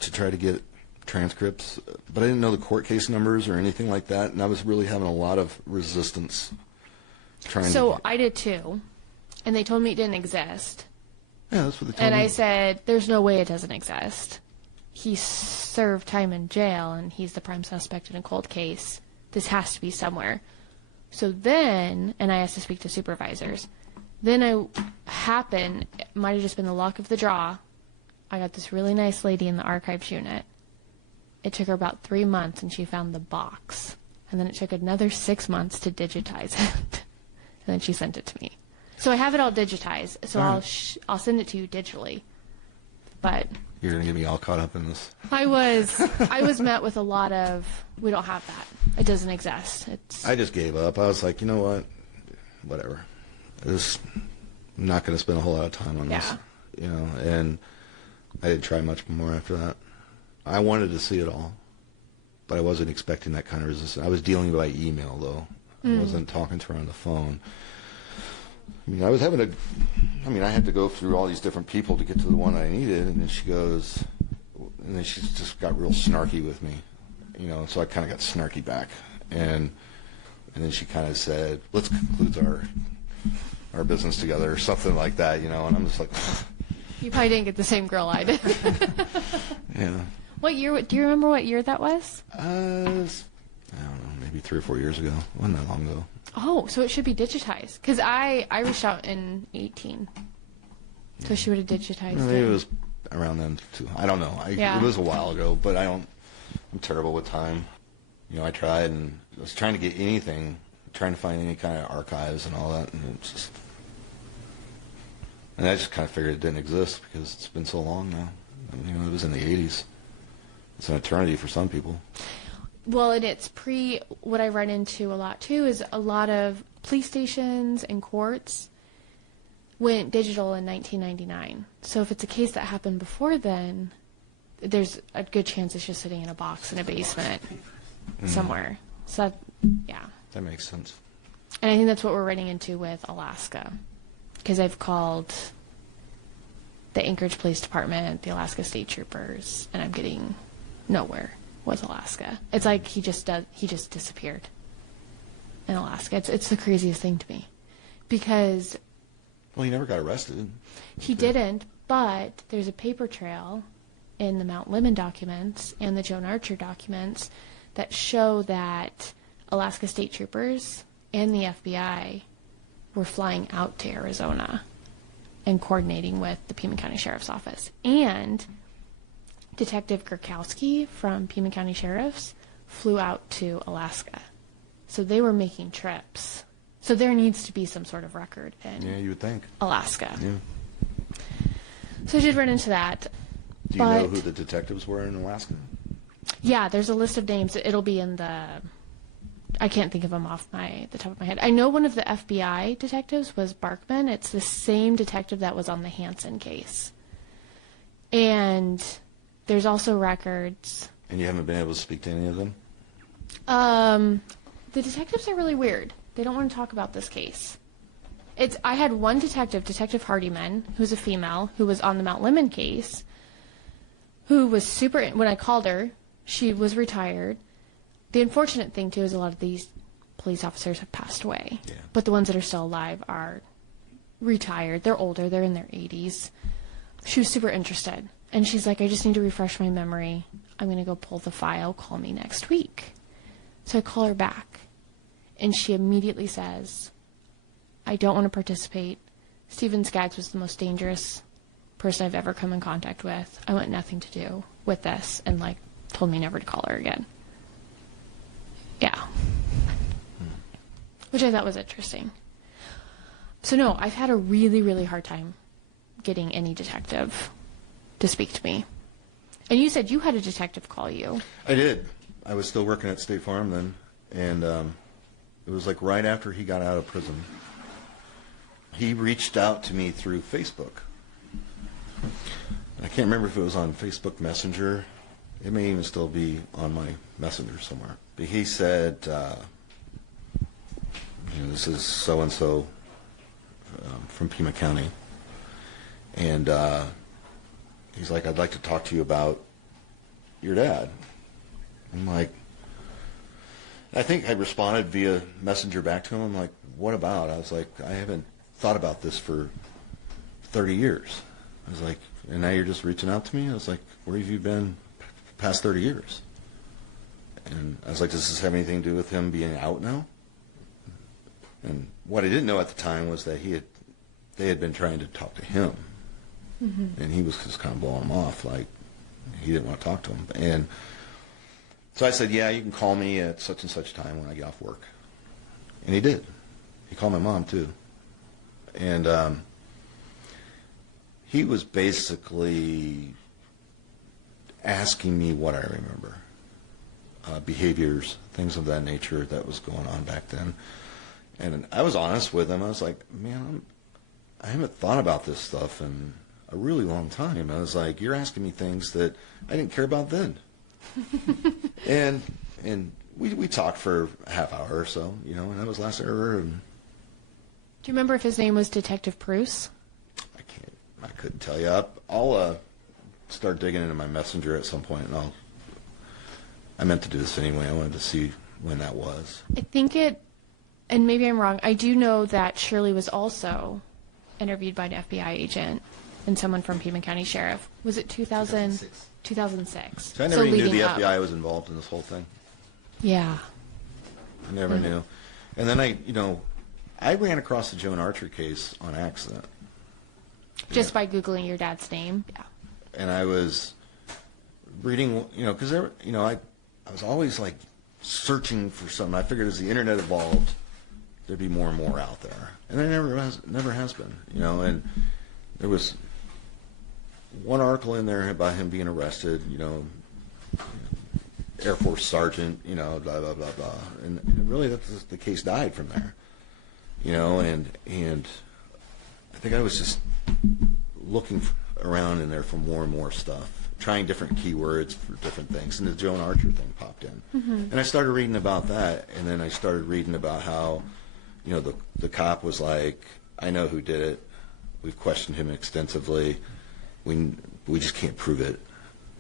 to try to get transcripts, but I didn't know the court case numbers or anything like that, and I was really having a lot of resistance trying to... I did too, and they told me it didn't exist. Yeah, that's what they told me. And I said, there's no way it doesn't exist. He served time in jail, and he's the prime suspect in a cold case. This has to be somewhere. So then, and I asked to speak to supervisors. Then it might have just been the luck of the draw. I got this really nice lady in the archives unit. It took her about 3 months, and she found the box. And then it took another 6 months to digitize it. And then she sent it to me. So I have it all digitized. So I'll send it to you digitally. But you're gonna get me all caught up in this. I was met with a lot of, we don't have that. It doesn't exist. I just gave up. I was like, you know what? Whatever. I'm not going to spend a whole lot of time on this. You know, and I didn't try much more after that. I wanted to see it all, but I wasn't expecting that kind of resistance. I was dealing by email, though. I wasn't talking to her on the phone. I mean, I had to go through all these different people to get to the one I needed, and then she just got real snarky with me, you know, so I kind of got snarky back, and then she kind of said, let's conclude our business together, or something like that, you know, and I'm just like, you probably didn't get the same girl I did. Yeah. What year, do you remember what year that was? I don't know, maybe 3 or 4 years ago. It wasn't that long ago. Oh, so it should be digitized. Because I reached out in 2018. So she would have digitized Maybe it was around then, too. I don't know. It was a while ago, but I'm terrible with time. You know, I tried, and I was trying to get anything, trying to find any kind of archives and all that, and I just kind of figured it didn't exist because it's been so long now. You know, it was in the 80s. It's an eternity for some people. Well, and it's what I run into a lot, too, is a lot of police stations and courts went digital in 1999. So if it's a case that happened before then, there's a good chance it's just sitting in a box in a basement somewhere. So, That makes sense. And I think that's what we're running into with Alaska. Because I've called the Anchorage Police Department, the Alaska State Troopers, and I'm getting nowhere with Alaska. It's like he just disappeared in Alaska. It's the craziest thing to me. Because well, he never got arrested. He didn't, but there's a paper trail in the Mount Lemmon documents and the Joan Archer documents that show that Alaska State Troopers and the FBI were flying out to Arizona and coordinating with the Pima County Sheriff's Office. And Detective Gurkowski from Pima County Sheriff's flew out to Alaska. So they were making trips. So there needs to be some sort of record in you would think. Alaska. Yeah. So I did run into that. Do you know who the detectives were in Alaska? Yeah, there's a list of names. It'll be in the... I can't think of them off the top of my head. I know one of the FBI detectives was Barkman. It's the same detective that was on the Hansen case. And there's also records. And you haven't been able to speak to any of them? The detectives are really weird. They don't want to talk about this case. I had one detective, Detective Hardiman, who's a female, who was on the Mount Lemmon case, who was super... When I called her, she was retired. The unfortunate thing, too, is a lot of these police officers have passed away. Yeah. But the ones that are still alive are retired. They're older. They're in their 80s. She was super interested. And she's like, I just need to refresh my memory. I'm going to go pull the file. Call me next week. So I call her back. And she immediately says, I don't want to participate. Dan Skaggs was the most dangerous person I've ever come in contact with. I want nothing to do with this. And, told me never to call her again. Yeah. Which I thought was interesting. So no, I've had a really, really hard time getting any detective to speak to me. And you said you had a detective call you. I did. I was still working at State Farm then, and it was right after he got out of prison. He reached out to me through Facebook. I can't remember if it was on Facebook Messenger. It may even still be on my Messenger somewhere. But he said, this is so-and-so from Pima County. And he's like, I'd like to talk to you about your dad. I'm like, I think I responded via Messenger back to him. I'm like, what about? I was like, I haven't thought about this for 30 years. I was like, and now you're just reaching out to me? I was like, where have you been past 30 years? And I was like, does this have anything to do with him being out now? And what I didn't know at the time was that they had been trying to talk to him. And he was just kind of blowing him off, like he didn't want to talk to him. And so I said, yeah, you can call me at such and such time when I get off work. And he did. He called my mom, too. And he was basically asking me what I remember. Behaviors, things of that nature that was going on back then. And I was honest with him. I was like, man, I haven't thought about this stuff in a really long time. I was like, you're asking me things that I didn't care about then. and we talked for a half hour or so, you know, and that was last hour. And Do you remember if his name was Detective Bruce? I couldn't tell you. I'll start digging into my messenger at some point, and I meant to do this anyway. I wanted to see when that was. I think and maybe I'm wrong, I do know that Shirley was also interviewed by an FBI agent and someone from Pima County Sheriff. Was it 2006? 2006. So I never even knew leading the up. FBI was involved in this whole thing. Yeah. I never knew. And then I ran across the Joan Archer case on accident. Just by Googling your dad's name? Yeah. And I was reading, because I was always like searching for something. I figured as the internet evolved, there'd be more and more out there. And there never has been, and there was one article in there about him being arrested, Air Force sergeant, blah, blah, blah, blah. And really the case died from there, and I think I was just looking around in there for more and more stuff, trying different keywords for different things, and the Joan Archer thing popped in. And I started reading about that, and then I started reading about how, the cop was like, I know who did it. We've questioned him extensively. We just can't prove it.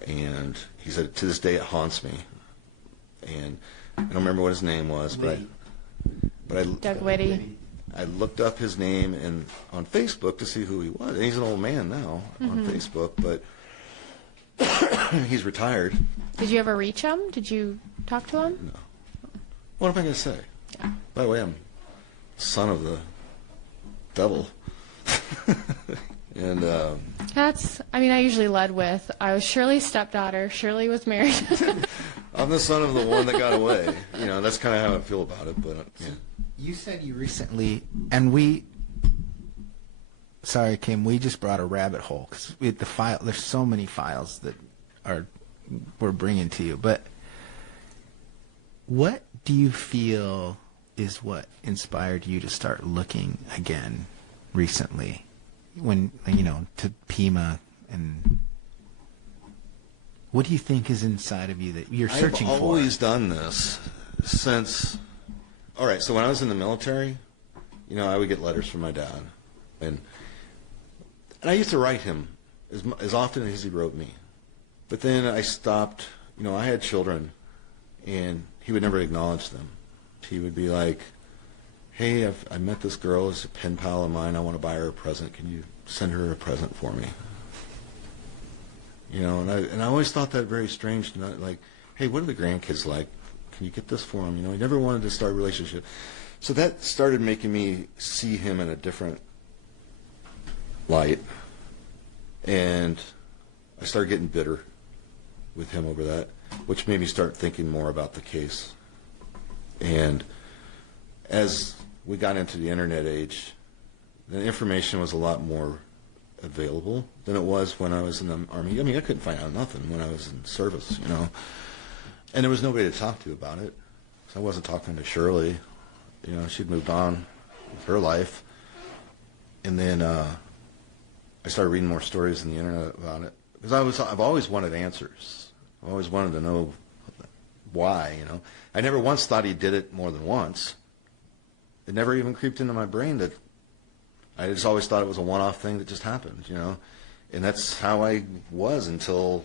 And he said, to this day it haunts me. And I don't remember what his name was, but I Doug Whitty. I looked up his name on Facebook to see who he was. And he's an old man now on Facebook, but he's retired. Did you ever reach him? Did you talk to him? No. What am I going to say? Yeah. By the way, I'm son of the devil. And I usually led with, I was Shirley's stepdaughter. Shirley was married. I'm the son of the one that got away. That's kind of how I feel about it. But yeah. You said you recently, sorry, Kim, we just brought a rabbit hole because there's so many files that we're bringing to you. But what do you feel is what inspired you to start looking again recently? When to Pima, and what do you think is inside of you that you're searching for? I've always done this since. All right, so when I was in the military, I would get letters from my dad, and I used to write him as often as he wrote me. But then I stopped. I had children, and he would never acknowledge them. He would be like, hey, I met this girl, is a pen pal of mine, I want to buy her a present, can you send her a present for me? And I always thought that very strange, like, hey, what are the grandkids like? Can you get this for them? He never wanted to start a relationship. So that started making me see him in a different light, and I started getting bitter with him over that, which made me start thinking more about the case. And as we got into the internet age, the information was a lot more available than it was when I was in the Army. I couldn't find out nothing when I was in service, And there was nobody to talk to about it. So I wasn't talking to Shirley. She'd moved on with her life. And then I started reading more stories on the internet about it. Because I've always wanted answers. I've always wanted to know why, I never once thought he did it more than once. It never even creeped into my brain that I just always thought it was a one-off thing that just happened, And that's how I was until,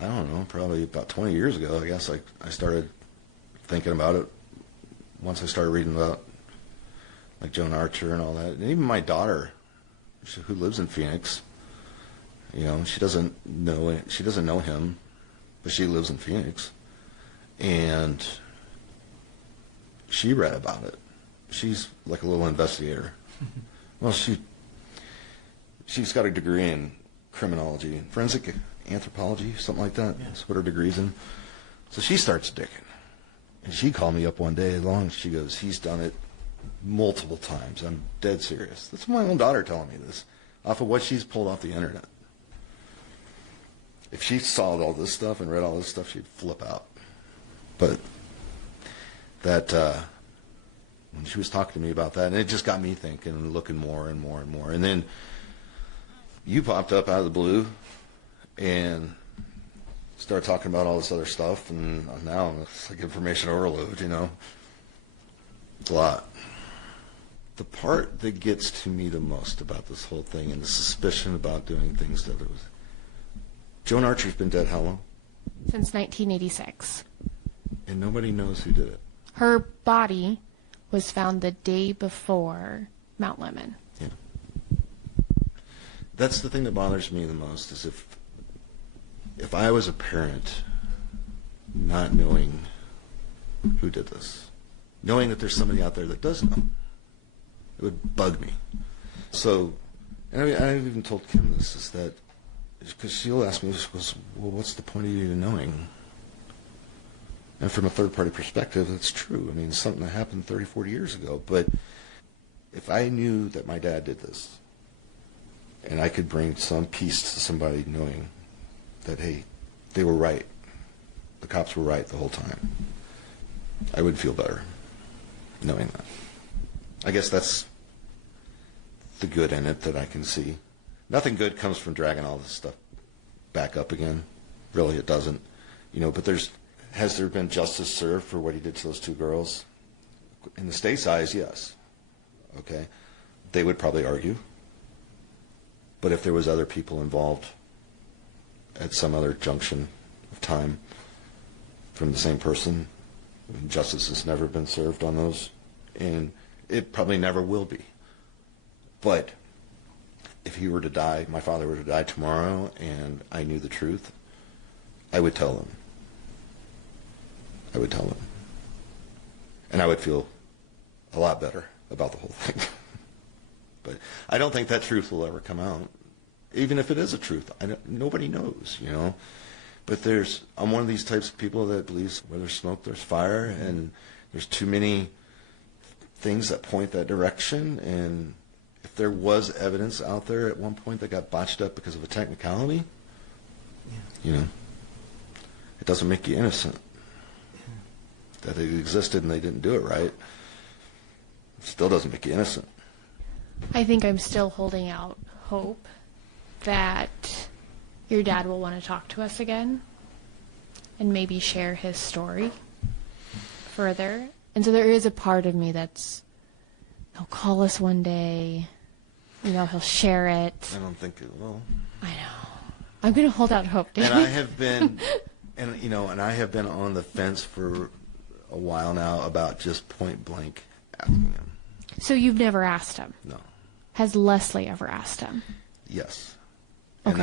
I don't know, probably about 20 years ago, I guess. I started thinking about it once I started reading about, like, Joan Archer and all that. And even my daughter, who lives in Phoenix, she doesn't know him, but she lives in Phoenix. And she read about it. She's like a little investigator. Well, she's got a degree in criminology, forensic anthropology, something like that. That's what her degree's in. So she starts digging. And she called me up one day long. She goes, he's done it multiple times. I'm dead serious. That's my own daughter telling me this, off of what she's pulled off the internet. If she saw all this stuff and read all this stuff, she'd flip out. But that, when she was talking to me about that, and it just got me thinking and looking more and more and more. And then you popped up out of the blue and started talking about all this other stuff, and now it's like information overload, you know. It's a lot. The part that gets to me the most about this whole thing and the suspicion about doing things that it was, Joan Archer's been dead how long? Since 1986. And nobody knows who did it. Her body was found the day before Mount Lemmon. Yeah. That's the thing that bothers me the most, is if I was a parent not knowing who did this, knowing that there's somebody out there that does know, it would bug me. So, and I've even told Kim this, is that, because she'll ask me, she goes, well, what's the point of you knowing? And from a third-party perspective, that's true. I mean, something that happened 30, 40 years ago. But if I knew that my dad did this, and I could bring some peace to somebody knowing that, hey, they were right, the cops were right the whole time, I would feel better knowing that. I guess that's the good in it that I can see. Nothing good comes from dragging all this stuff back up again. Really, it doesn't. You know, but has there been justice served for what he did to those two girls? In the state's eyes, yes. Okay. They would probably argue. But if there was other people involved at some other junction of time from the same person, justice has never been served on those, and it probably never will be. But if he were to die, my father were to die tomorrow, and I knew the truth, I would tell him. I would tell him. And I would feel a lot better about the whole thing. But I don't think that truth will ever come out. Even if it is a truth, nobody knows, you know. But I'm one of these types of people that believes where there's smoke, there's fire, and there's too many things that point that direction. And if there was evidence out there at one point that got botched up because of a technicality, you know, it doesn't make you innocent. That it existed and they didn't do it right, it still doesn't make you innocent. I think I'm still holding out hope that your dad will want to talk to us again and maybe share his story further. And so there is a part of me that's, he'll call us one day, you know, he'll share it. I don't think it will. I know. I'm going to hold out hope, Dave. And I have been, and I have been on the fence for a while now about just point blank asking him. So you've never asked him? No. Has Leslie ever asked him? Yes. Okay. And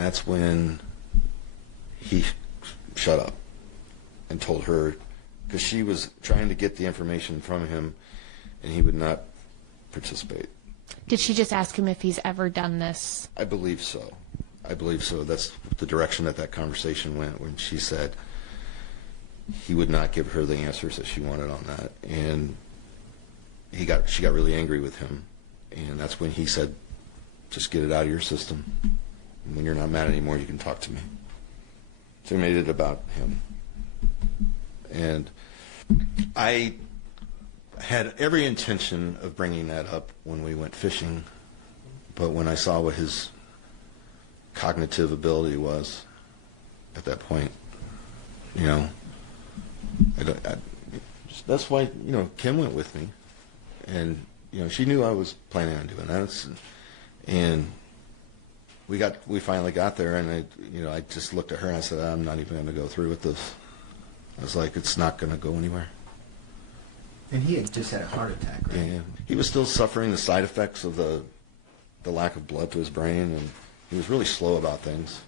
that's when he shut up and told her, because she was trying to get the information from him and he would not participate. Did she just ask him if he's ever done this? I believe so. That's the direction that conversation went, when she said he would not give her the answers that she wanted on that. And she got really angry with him. And that's when he said, just get it out of your system. And when you're not mad anymore, you can talk to me. So he made it about him. And I had every intention of bringing that up when we went fishing, but when I saw what his cognitive ability was at that point, you know, that's why, you know, Kim went with me, and you know, she knew I was planning on doing that, and we finally got there, and I just looked at her and I said, I'm not even going to go through with this. I was like, it's not going to go anywhere. And he had just had a heart attack, right? Yeah. He was still suffering the side effects of the lack of blood to his brain, and he was really slow about things.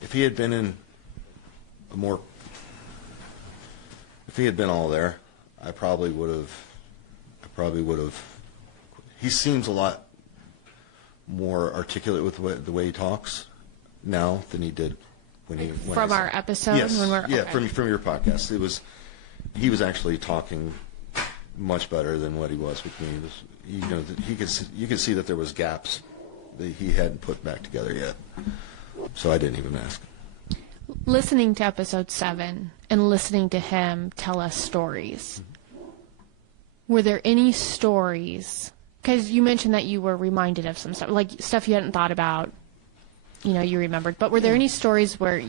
If he had been in if he had been all there, I probably would have. He seems a lot more articulate with the way he talks now than he did from our episode. Yes, when we're, okay. from your podcast. He was actually talking much better than what he was with me. You could see that there was gaps that he hadn't put back together yet. So I didn't even ask. Listening to episode 7 and listening to him tell us stories, were there any stories, because you mentioned that you were reminded of some stuff, like stuff you hadn't thought about, you remembered, but were there any stories where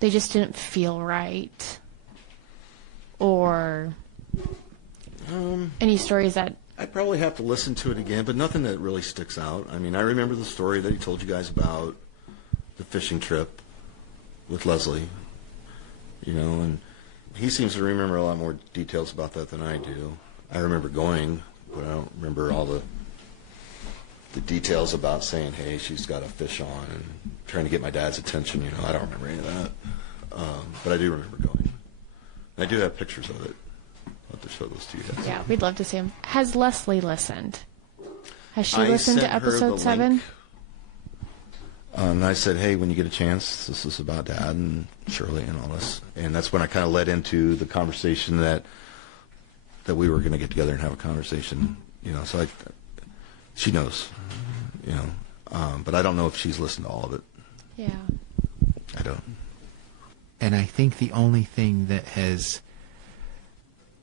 they just didn't feel right? Or any stories that... I'd probably have to listen to it again, but nothing that really sticks out. I mean, I remember the story that he told you guys about the fishing trip with Leslie, and he seems to remember a lot more details about that than I do. I remember going, but I don't remember all the details about saying, hey, she's got a fish on and trying to get my dad's attention. I don't remember any of that. But I do remember going. And I do have pictures of it. I'll have to show those to you guys. Yeah, we'd love to see them. Has Leslie listened? Has she listened to episode 7? And I said, hey, when you get a chance, this is about Dad and Shirley and all this. And that's when I kind of led into the conversation that we were going to get together and have a conversation. So she knows, but I don't know if she's listened to all of it. Yeah. I don't. And I think the only thing that has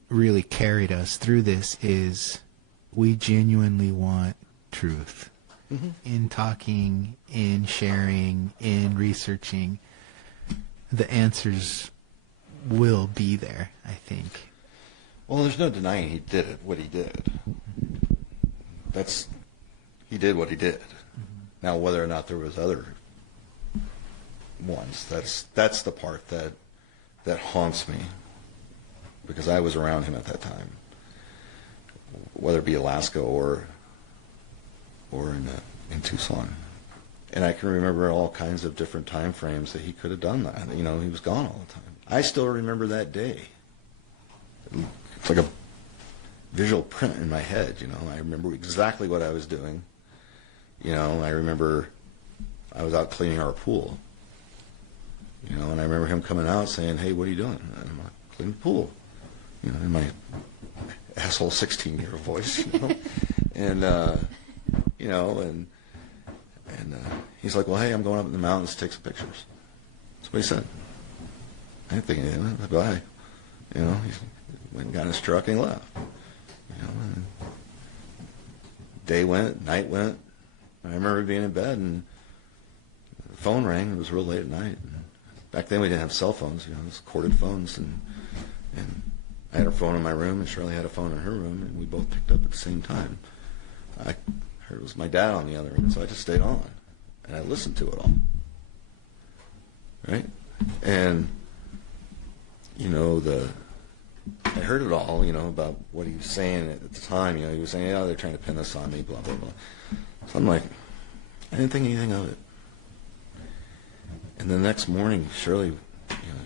really carried us through this is we genuinely want truth. Mm-hmm. In talking, in sharing, in researching, the answers will be there, I think. Well, there's no denying he did what he did. He did what he did. Mm-hmm. Now, whether or not there was other ones, that's the part that haunts me, because I was around him at that time, whether it be Alaska or in Tucson. And I can remember all kinds of different time frames that he could have done that. He was gone all the time. I still remember that day. It's like a visual print in my head, I remember exactly what I was doing. I remember I was out cleaning our pool, and I remember him coming out saying, hey, what are you doing? And I'm like, cleaning the pool, in my asshole 16-year-old voice, and he's like, well, hey, I'm going up in the mountains to take some pictures. That's what he said. I didn't think anything of it. Bye. He went and got in his truck and he left. And day went, night went. I remember being in bed and the phone rang. It was real late at night. And back then we didn't have cell phones. It was corded phones. And I had a phone in my room and Shirley had a phone in her room, and we both picked up at the same time. I heard it was my dad on the other end, so I just stayed on. And I listened to it all. Right? And, I heard it all, about what he was saying at the time. He was saying, they're trying to pin this on me, blah, blah, blah. So I'm like, I didn't think anything of it. And the next morning, Shirley,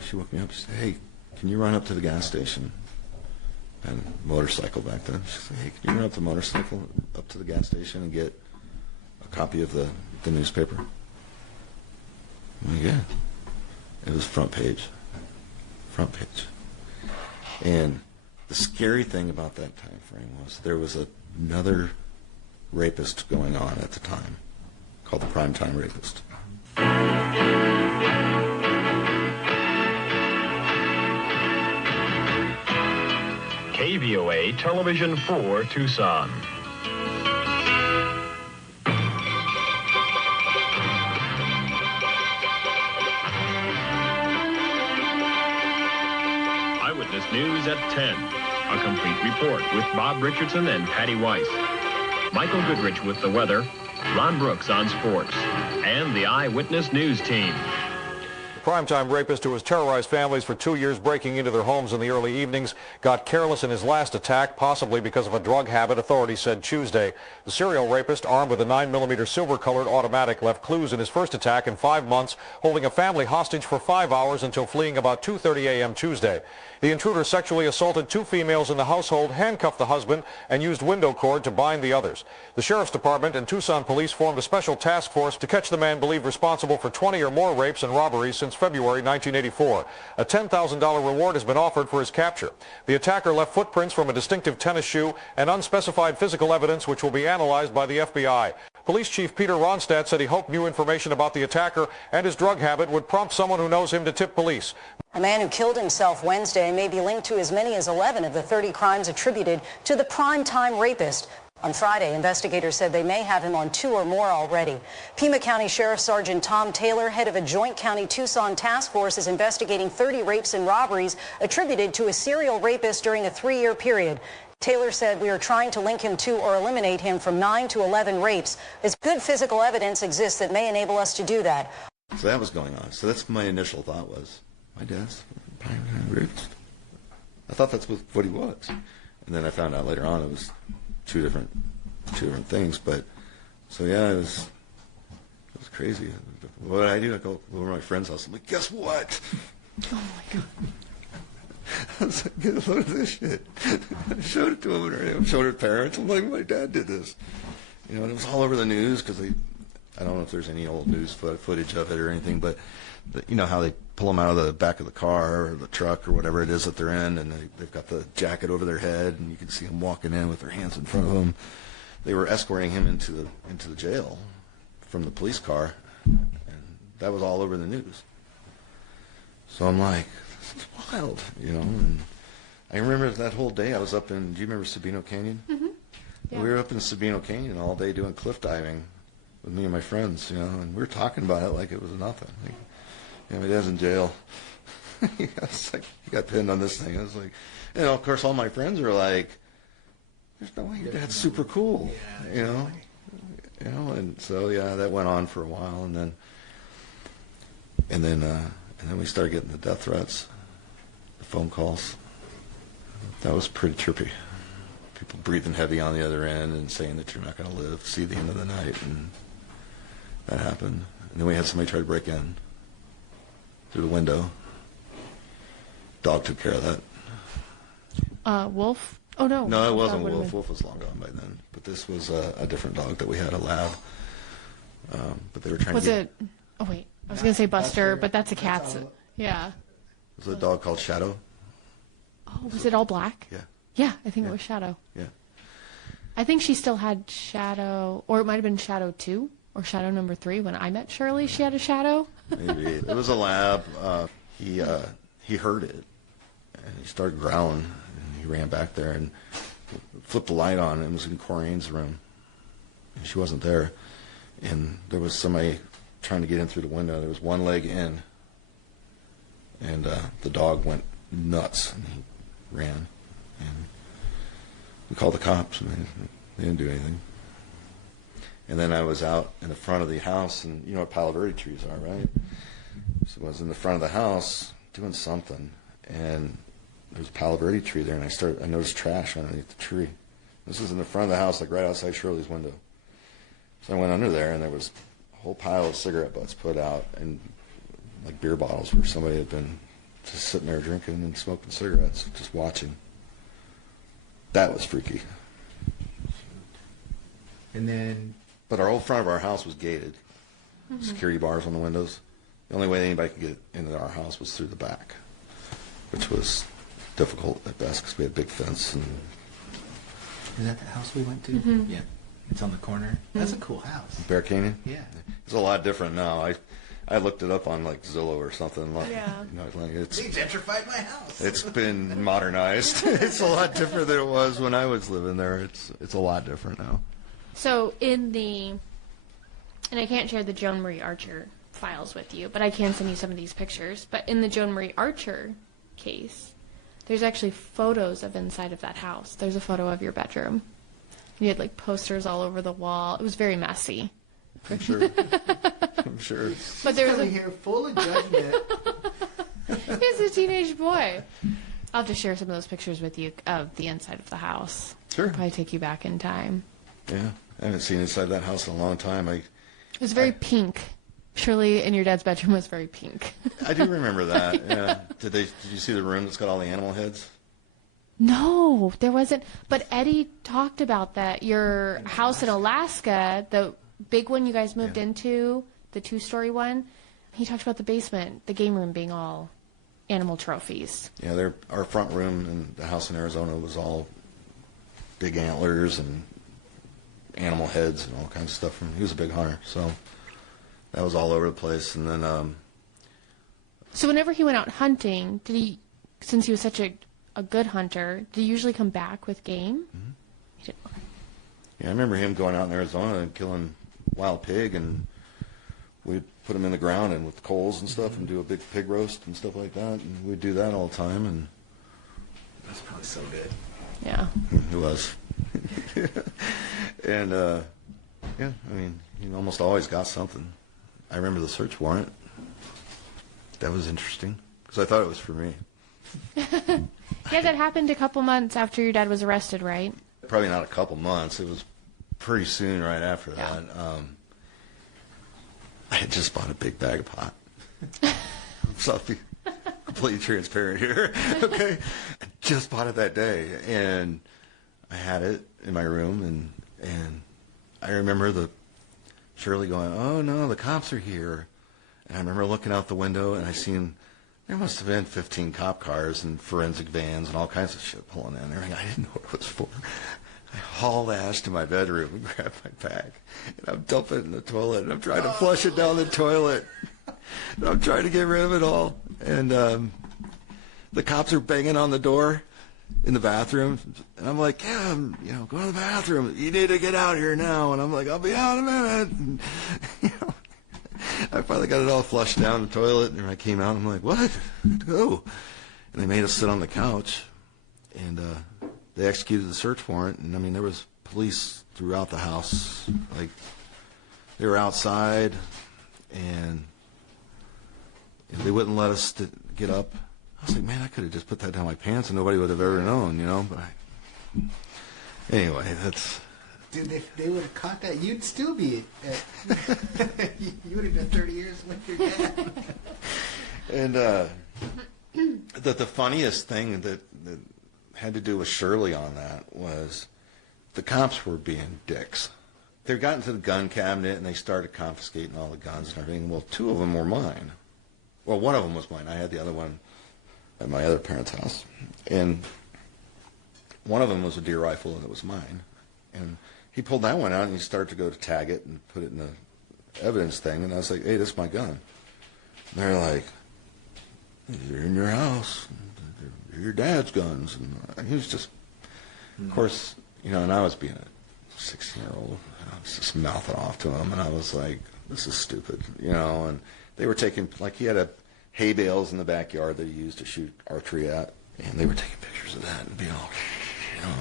she woke me up. She said, hey, can you run up to the gas station? I had a motorcycle back then. She said, hey, can you run up the motorcycle up to the gas station and get a copy of the newspaper? I'm like, yeah. It was front page. Front page. And the scary thing about that time frame was there was another rapist going on at the time called the Primetime Rapist. KVOA Television 4 Tucson. Eyewitness News at 10. A complete report with Bob Richardson and Patty Weiss. Michael Goodrich with the weather. Ron Brooks on sports. And the Eyewitness News team. Primetime rapist who has terrorized families for 2 years, breaking into their homes in the early evenings, got careless in his last attack, possibly because of a drug habit, authorities said Tuesday. The serial rapist, armed with a 9mm silver-colored automatic, left clues in his first attack in 5 months, holding a family hostage for 5 hours until fleeing about 2:30 a.m. Tuesday. The intruder sexually assaulted 2 females in the household, handcuffed the husband, and used window cord to bind the others. The Sheriff's Department and Tucson police formed a special task force to catch the man believed responsible for 20 or more rapes and robberies since February 1984. A $10,000 reward has been offered for his capture. The attacker left footprints from a distinctive tennis shoe and unspecified physical evidence which will be analyzed by the FBI. Police Chief Peter Ronstadt said he hoped new information about the attacker and his drug habit would prompt someone who knows him to tip police. A man who killed himself Wednesday may be linked to as many as 11 of the 30 crimes attributed to the prime-time rapist. On Friday, investigators said they may have him on 2 or more already. Pima County Sheriff Sergeant Tom Taylor, head of a joint county Tucson task force, is investigating 30 rapes and robberies attributed to a serial rapist during a 3-year period. Taylor said, "We are trying to link him to or eliminate him from 9 to 11 rapes. As good physical evidence exists that may enable us to do that." So that was going on. So that's my initial thought was, my dad's a rapist. I thought that's what he was. And then I found out later on it was two different things. But so yeah, it was crazy. What did I do? I go over to my friend's house. I'm like, guess what? Oh my God. I was like, get a load of this shit. I showed it to him, and showed her parents. I'm like, my dad did this. You know, and it was all over the news because I don't know if there's any old news footage of it or anything, but you know how they pull them out of the back of the car or the truck or whatever it is that they're in, and they've got the jacket over their head, and you can see them walking in with their hands in front of them. They were escorting him into the jail from the police car, and that was all over the news. So I'm like, it's wild, you know. And I remember that whole day I was up in, do you remember Sabino Canyon? Mm-hmm. Yeah. We were up in Sabino Canyon all day doing cliff diving with me and my friends, you know, and we were talking about it like it was nothing. Like, yeah, my dad's in jail. I was like, you got pinned on this thing. I was like, you know, of course, all my friends are like, there's no way your dad's super cool, you know. You know, and so yeah, that went on for a while, and then we started getting the death threats, the phone calls. That was pretty trippy. People breathing heavy on the other end and saying that you're not going to live, see the end of the night, and that happened. And then we had somebody try to break in through the window. Dog took care of that. Wolf? Oh, no. No, it wasn't Wolf. Wolf was long gone by then. But this was a different dog that we had, a lab. But they were trying to get... Was it... Oh, wait. I was going to say Buster, but that's a cat's... Yeah. Was it a dog called Shadow? Oh, was it all black? Yeah. Yeah, I think it was Shadow. Yeah. I think she still had Shadow, or it might have been Shadow 2 or Shadow number 3. When I met Shirley, she had a Shadow. Maybe. It was a lab. He heard it, and he started growling, and he ran back there and flipped the light on, and it was in Corinne's room. And she wasn't there. And there was somebody trying to get in through the window. There was one leg in, and the dog went nuts, and he ran. And we called the cops, and they didn't do anything. And then I was out in the front of the house, and you know what Palo Verde trees are, right? So I was in the front of the house doing something, and there's a Palo Verde tree there, and I noticed trash underneath the tree. This was in the front of the house, like right outside Shirley's window. So I went under there, and there was a whole pile of cigarette butts put out, and like beer bottles where somebody had been just sitting there drinking and smoking cigarettes, just watching. That was freaky. And then... But our whole front of our house was gated. Mm-hmm. Security bars on the windows. The only way anybody could get into our house was through the back, which was difficult at best because we had a big fence. And is that the house we went to? Mm-hmm. Yeah. It's on the corner. Mm-hmm. That's a cool house. Bear Canyon? Yeah. It's a lot different now. I looked it up on like Zillow or something. Like, yeah. You know, like they gentrified my house. It's been modernized. It's a lot different than it was when I was living there. It's a lot different now. So and I can't share the Joan Marie Archer files with you, but I can send you some of these pictures. But in the Joan Marie Archer case, there's actually photos of inside of that house. There's a photo of your bedroom. You had like posters all over the wall. It was very messy. For sure. I'm sure. But there's coming here full of judgment. He's a teenage boy. I'll have to share some of those pictures with you of the inside of the house. Sure. Probably take you back in time. Yeah, I haven't seen inside that house in a long time. It was very pink. Shirley in your dad's bedroom was very pink. I do remember that. Yeah. Did you see the room that's got all the animal heads? No, there wasn't. But Eddie talked about that. Your house in Alaska, the big one you guys moved into, the 2-story one, he talked about the basement, the game room being all animal trophies. Yeah, our front room in the house in Arizona was all big antlers and animal heads and all kinds of stuff. He was a big hunter, so that was all over the place. And then, so whenever he went out hunting, did he, since he was such a good hunter, did he usually come back with game? Mm-hmm. He did. Okay. Yeah, I remember him going out in Arizona and killing wild pig, and we'd put them in the ground and with coals and stuff and do a big pig roast and stuff like that, and we'd do that all the time. And that's probably so good. Yeah. It was. And, yeah, I mean, he almost always got something. I remember the search warrant. That was interesting, because I thought it was for me. Yeah, that happened a couple months after your dad was arrested, right? Probably not a couple months. It was pretty soon right after that. I had just bought a big bag of pot. So I'll be completely transparent here. Okay. I just bought it that day, and I had it in my room, and I remember Shirley going, "Oh no, the cops are here." And I remember looking out the window, and I seen there must have been 15 cop cars and forensic vans and all kinds of shit pulling in there. I didn't know what it was for. I hauled ass to my bedroom and grabbed my bag, and I'm dumping it in the toilet, and I'm trying to flush it down the toilet. And I'm trying to get rid of it all. And the cops are banging on the door in the bathroom, and I'm like, "Yeah, go to the bathroom. You need to get out here now." And I'm like, "I'll be out in a minute." And, I finally got it all flushed down the toilet, and I came out, and I'm like, "What? Go." And they made us sit on the couch, and they executed the search warrant. And I mean, there was police throughout the house. Like, they were outside, and they wouldn't let us get up. I was like, man, I could have just put that down my pants and nobody would have ever known, But anyway, that's... Dude, if they would have caught that, you'd still be you would have done 30 years with your dad. And the funniest thing that had to do with Shirley on that was the cops were being dicks. They got into the gun cabinet and they started confiscating all the guns and everything. Well, 2 of them were mine. Well, one of them was mine. I had the other one at my other parents' house. And one of them was a deer rifle, and it was mine. And he pulled that one out, and he started to go to tag it and put it in the evidence thing. And I was like, "Hey, this is my gun." And they're like, "They're in your house. They're your dad's guns." And he was just, of course, and I was being a 16-year-old. I was just mouthing off to him, and I was like, "This is stupid," And they were taking, like, he had a hay bales in the backyard that he used to shoot archery at, and they were taking pictures of that and being all,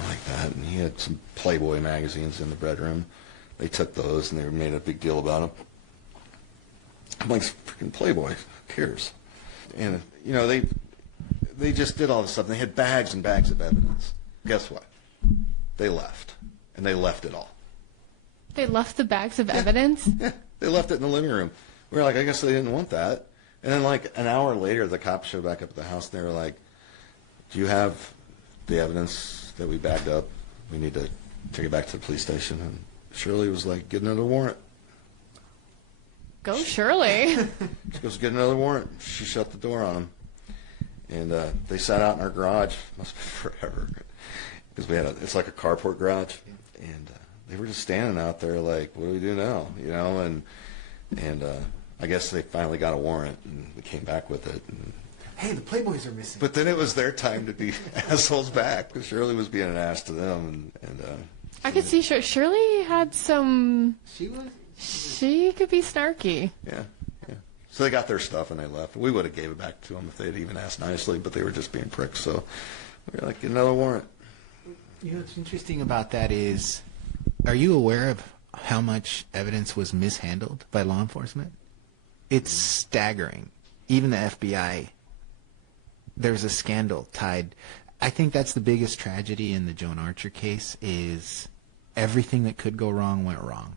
like that. And he had some Playboy magazines in the bedroom. They took those and they made a big deal about them. I'm like, freaking Playboy, who cares? And they just did all this stuff. They had bags and bags of evidence. Guess what? They left, and they left it all. They left the bags of evidence? Yeah, they left it in the living room. We were like, I guess they didn't want that. And then, like, an hour later, the cops showed back up at the house, and they were like, "Do you have the evidence that we bagged up? We need to take it back to the police station." And Shirley was like, "Get another warrant." Go Shirley. She goes, "Get another warrant." She shut the door on them. And they sat out in our garage. Must have been forever. Because it's like a carport garage. And they were just standing out there like, "What do we do now?" And I guess they finally got a warrant, and we came back with it. And, hey, the Playboys are missing. But then it was their time to be assholes back, because Shirley was being an ass to them. And I could see Shirley had some... She could be snarky. Yeah. So they got their stuff, and they left. We would have gave it back to them if they had even asked nicely, but they were just being pricks. So we were like, "Get another warrant." What's interesting about that is, are you aware of how much evidence was mishandled by law enforcement? It's staggering. Even the FBI, there's a scandal tied. I think that's the biggest tragedy in the Joan Archer case is everything that could go wrong went wrong.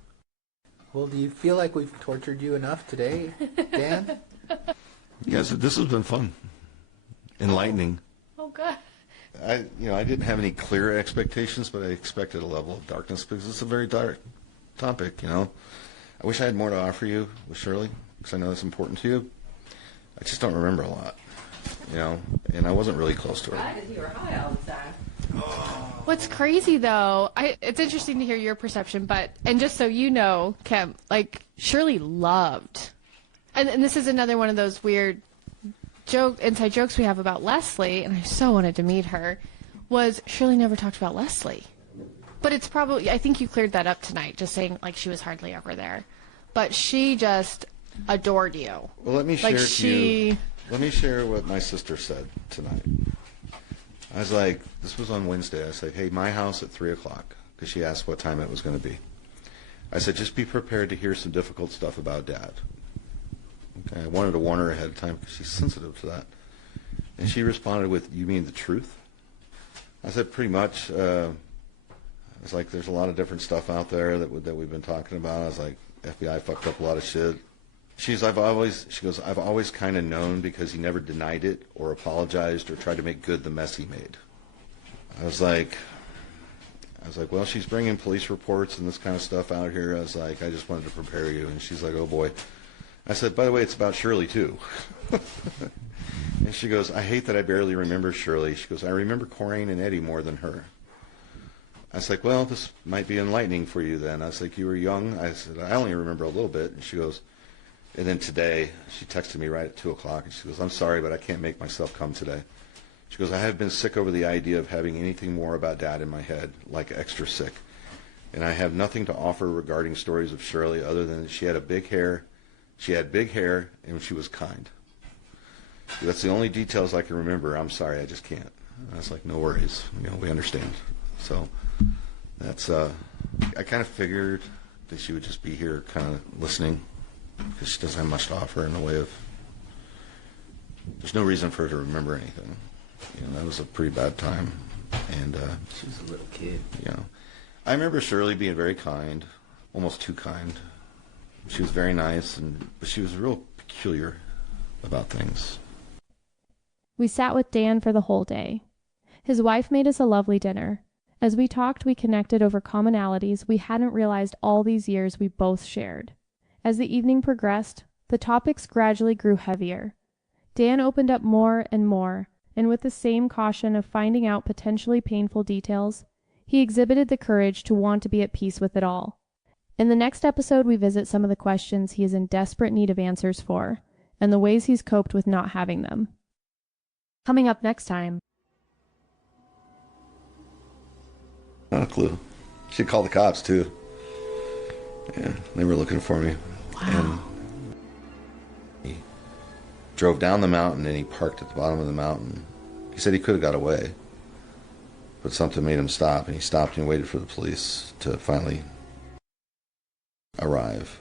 Well, do you feel like we've tortured you enough today, Dan? Yes, this has been fun. Enlightening. Oh, good. I didn't have any clear expectations, but I expected a level of darkness because it's a very dark topic, I wish I had more to offer you with Shirley because I know that's important to you. I just don't remember a lot, and I wasn't really close to her. Why? Because you were high all the time. What's crazy, though, it's interesting to hear your perception, and just so you know, Kim, Shirley loved, and this is another one of those weird inside jokes we have about Leslie, and I so wanted to meet her, was Shirley never talked about Leslie. But it's probably, I think you cleared that up tonight, just saying, she was hardly ever there. But she just adored you. Well, let me share Let me share what my sister said tonight. I was like, this was on Wednesday. I said, hey, my house at 3 o'clock, because she asked what time it was going to be. I said, just be prepared to hear some difficult stuff about Dad. Okay, I wanted to warn her ahead of time because she's sensitive to that. And she responded with, you mean the truth? I said, pretty much. It's like there's a lot of different stuff out there that we've been talking about. I was like, FBI fucked up a lot of shit. She goes, I've always kind of known because he never denied it or apologized or tried to make good the mess he made. I was like, well, she's bringing police reports and this kind of stuff out here. I was like, I just wanted to prepare you. And she's like, oh boy. I said, by the way, it's about Shirley too. And she goes, I hate that I barely remember Shirley. She goes, I remember Corinne and Eddie more than her. I was like, well, this might be enlightening for you then. I was like, you were young. I said, I only remember a little bit. And she goes, and then today, she texted me right at 2 o'clock, and she goes, I'm sorry, but I can't make myself come today. She goes, I have been sick over the idea of having anything more about Dad in my head, like extra sick. And I have nothing to offer regarding stories of Shirley other than that she had big hair, and she was kind. That's the only details I can remember. I'm sorry, I just can't. And I was like, no worries. We understand. So that's, I kind of figured that she would just be here kind of listening because she doesn't have much to offer in the way of, there's no reason for her to remember anything. That was a pretty bad time. And she was a little kid. I remember Shirley being very kind, almost too kind. She was very nice, but she was real peculiar about things. We sat with Dan for the whole day. His wife made us a lovely dinner. As we talked, we connected over commonalities we hadn't realized all these years we both shared. As the evening progressed, the topics gradually grew heavier. Dan opened up more, and with the same caution of finding out potentially painful details, he exhibited the courage to want to be at peace with it all. In the next episode, we visit some of the questions he is in desperate need of answers for, and the ways he's coped with not having them. Coming up next time. Not a clue. She called the cops, too. Yeah, they were looking for me. Wow. And he drove down the mountain, and he parked at the bottom of the mountain. He said he could have got away, but something made him stop, and he stopped and waited for the police to finally arrive.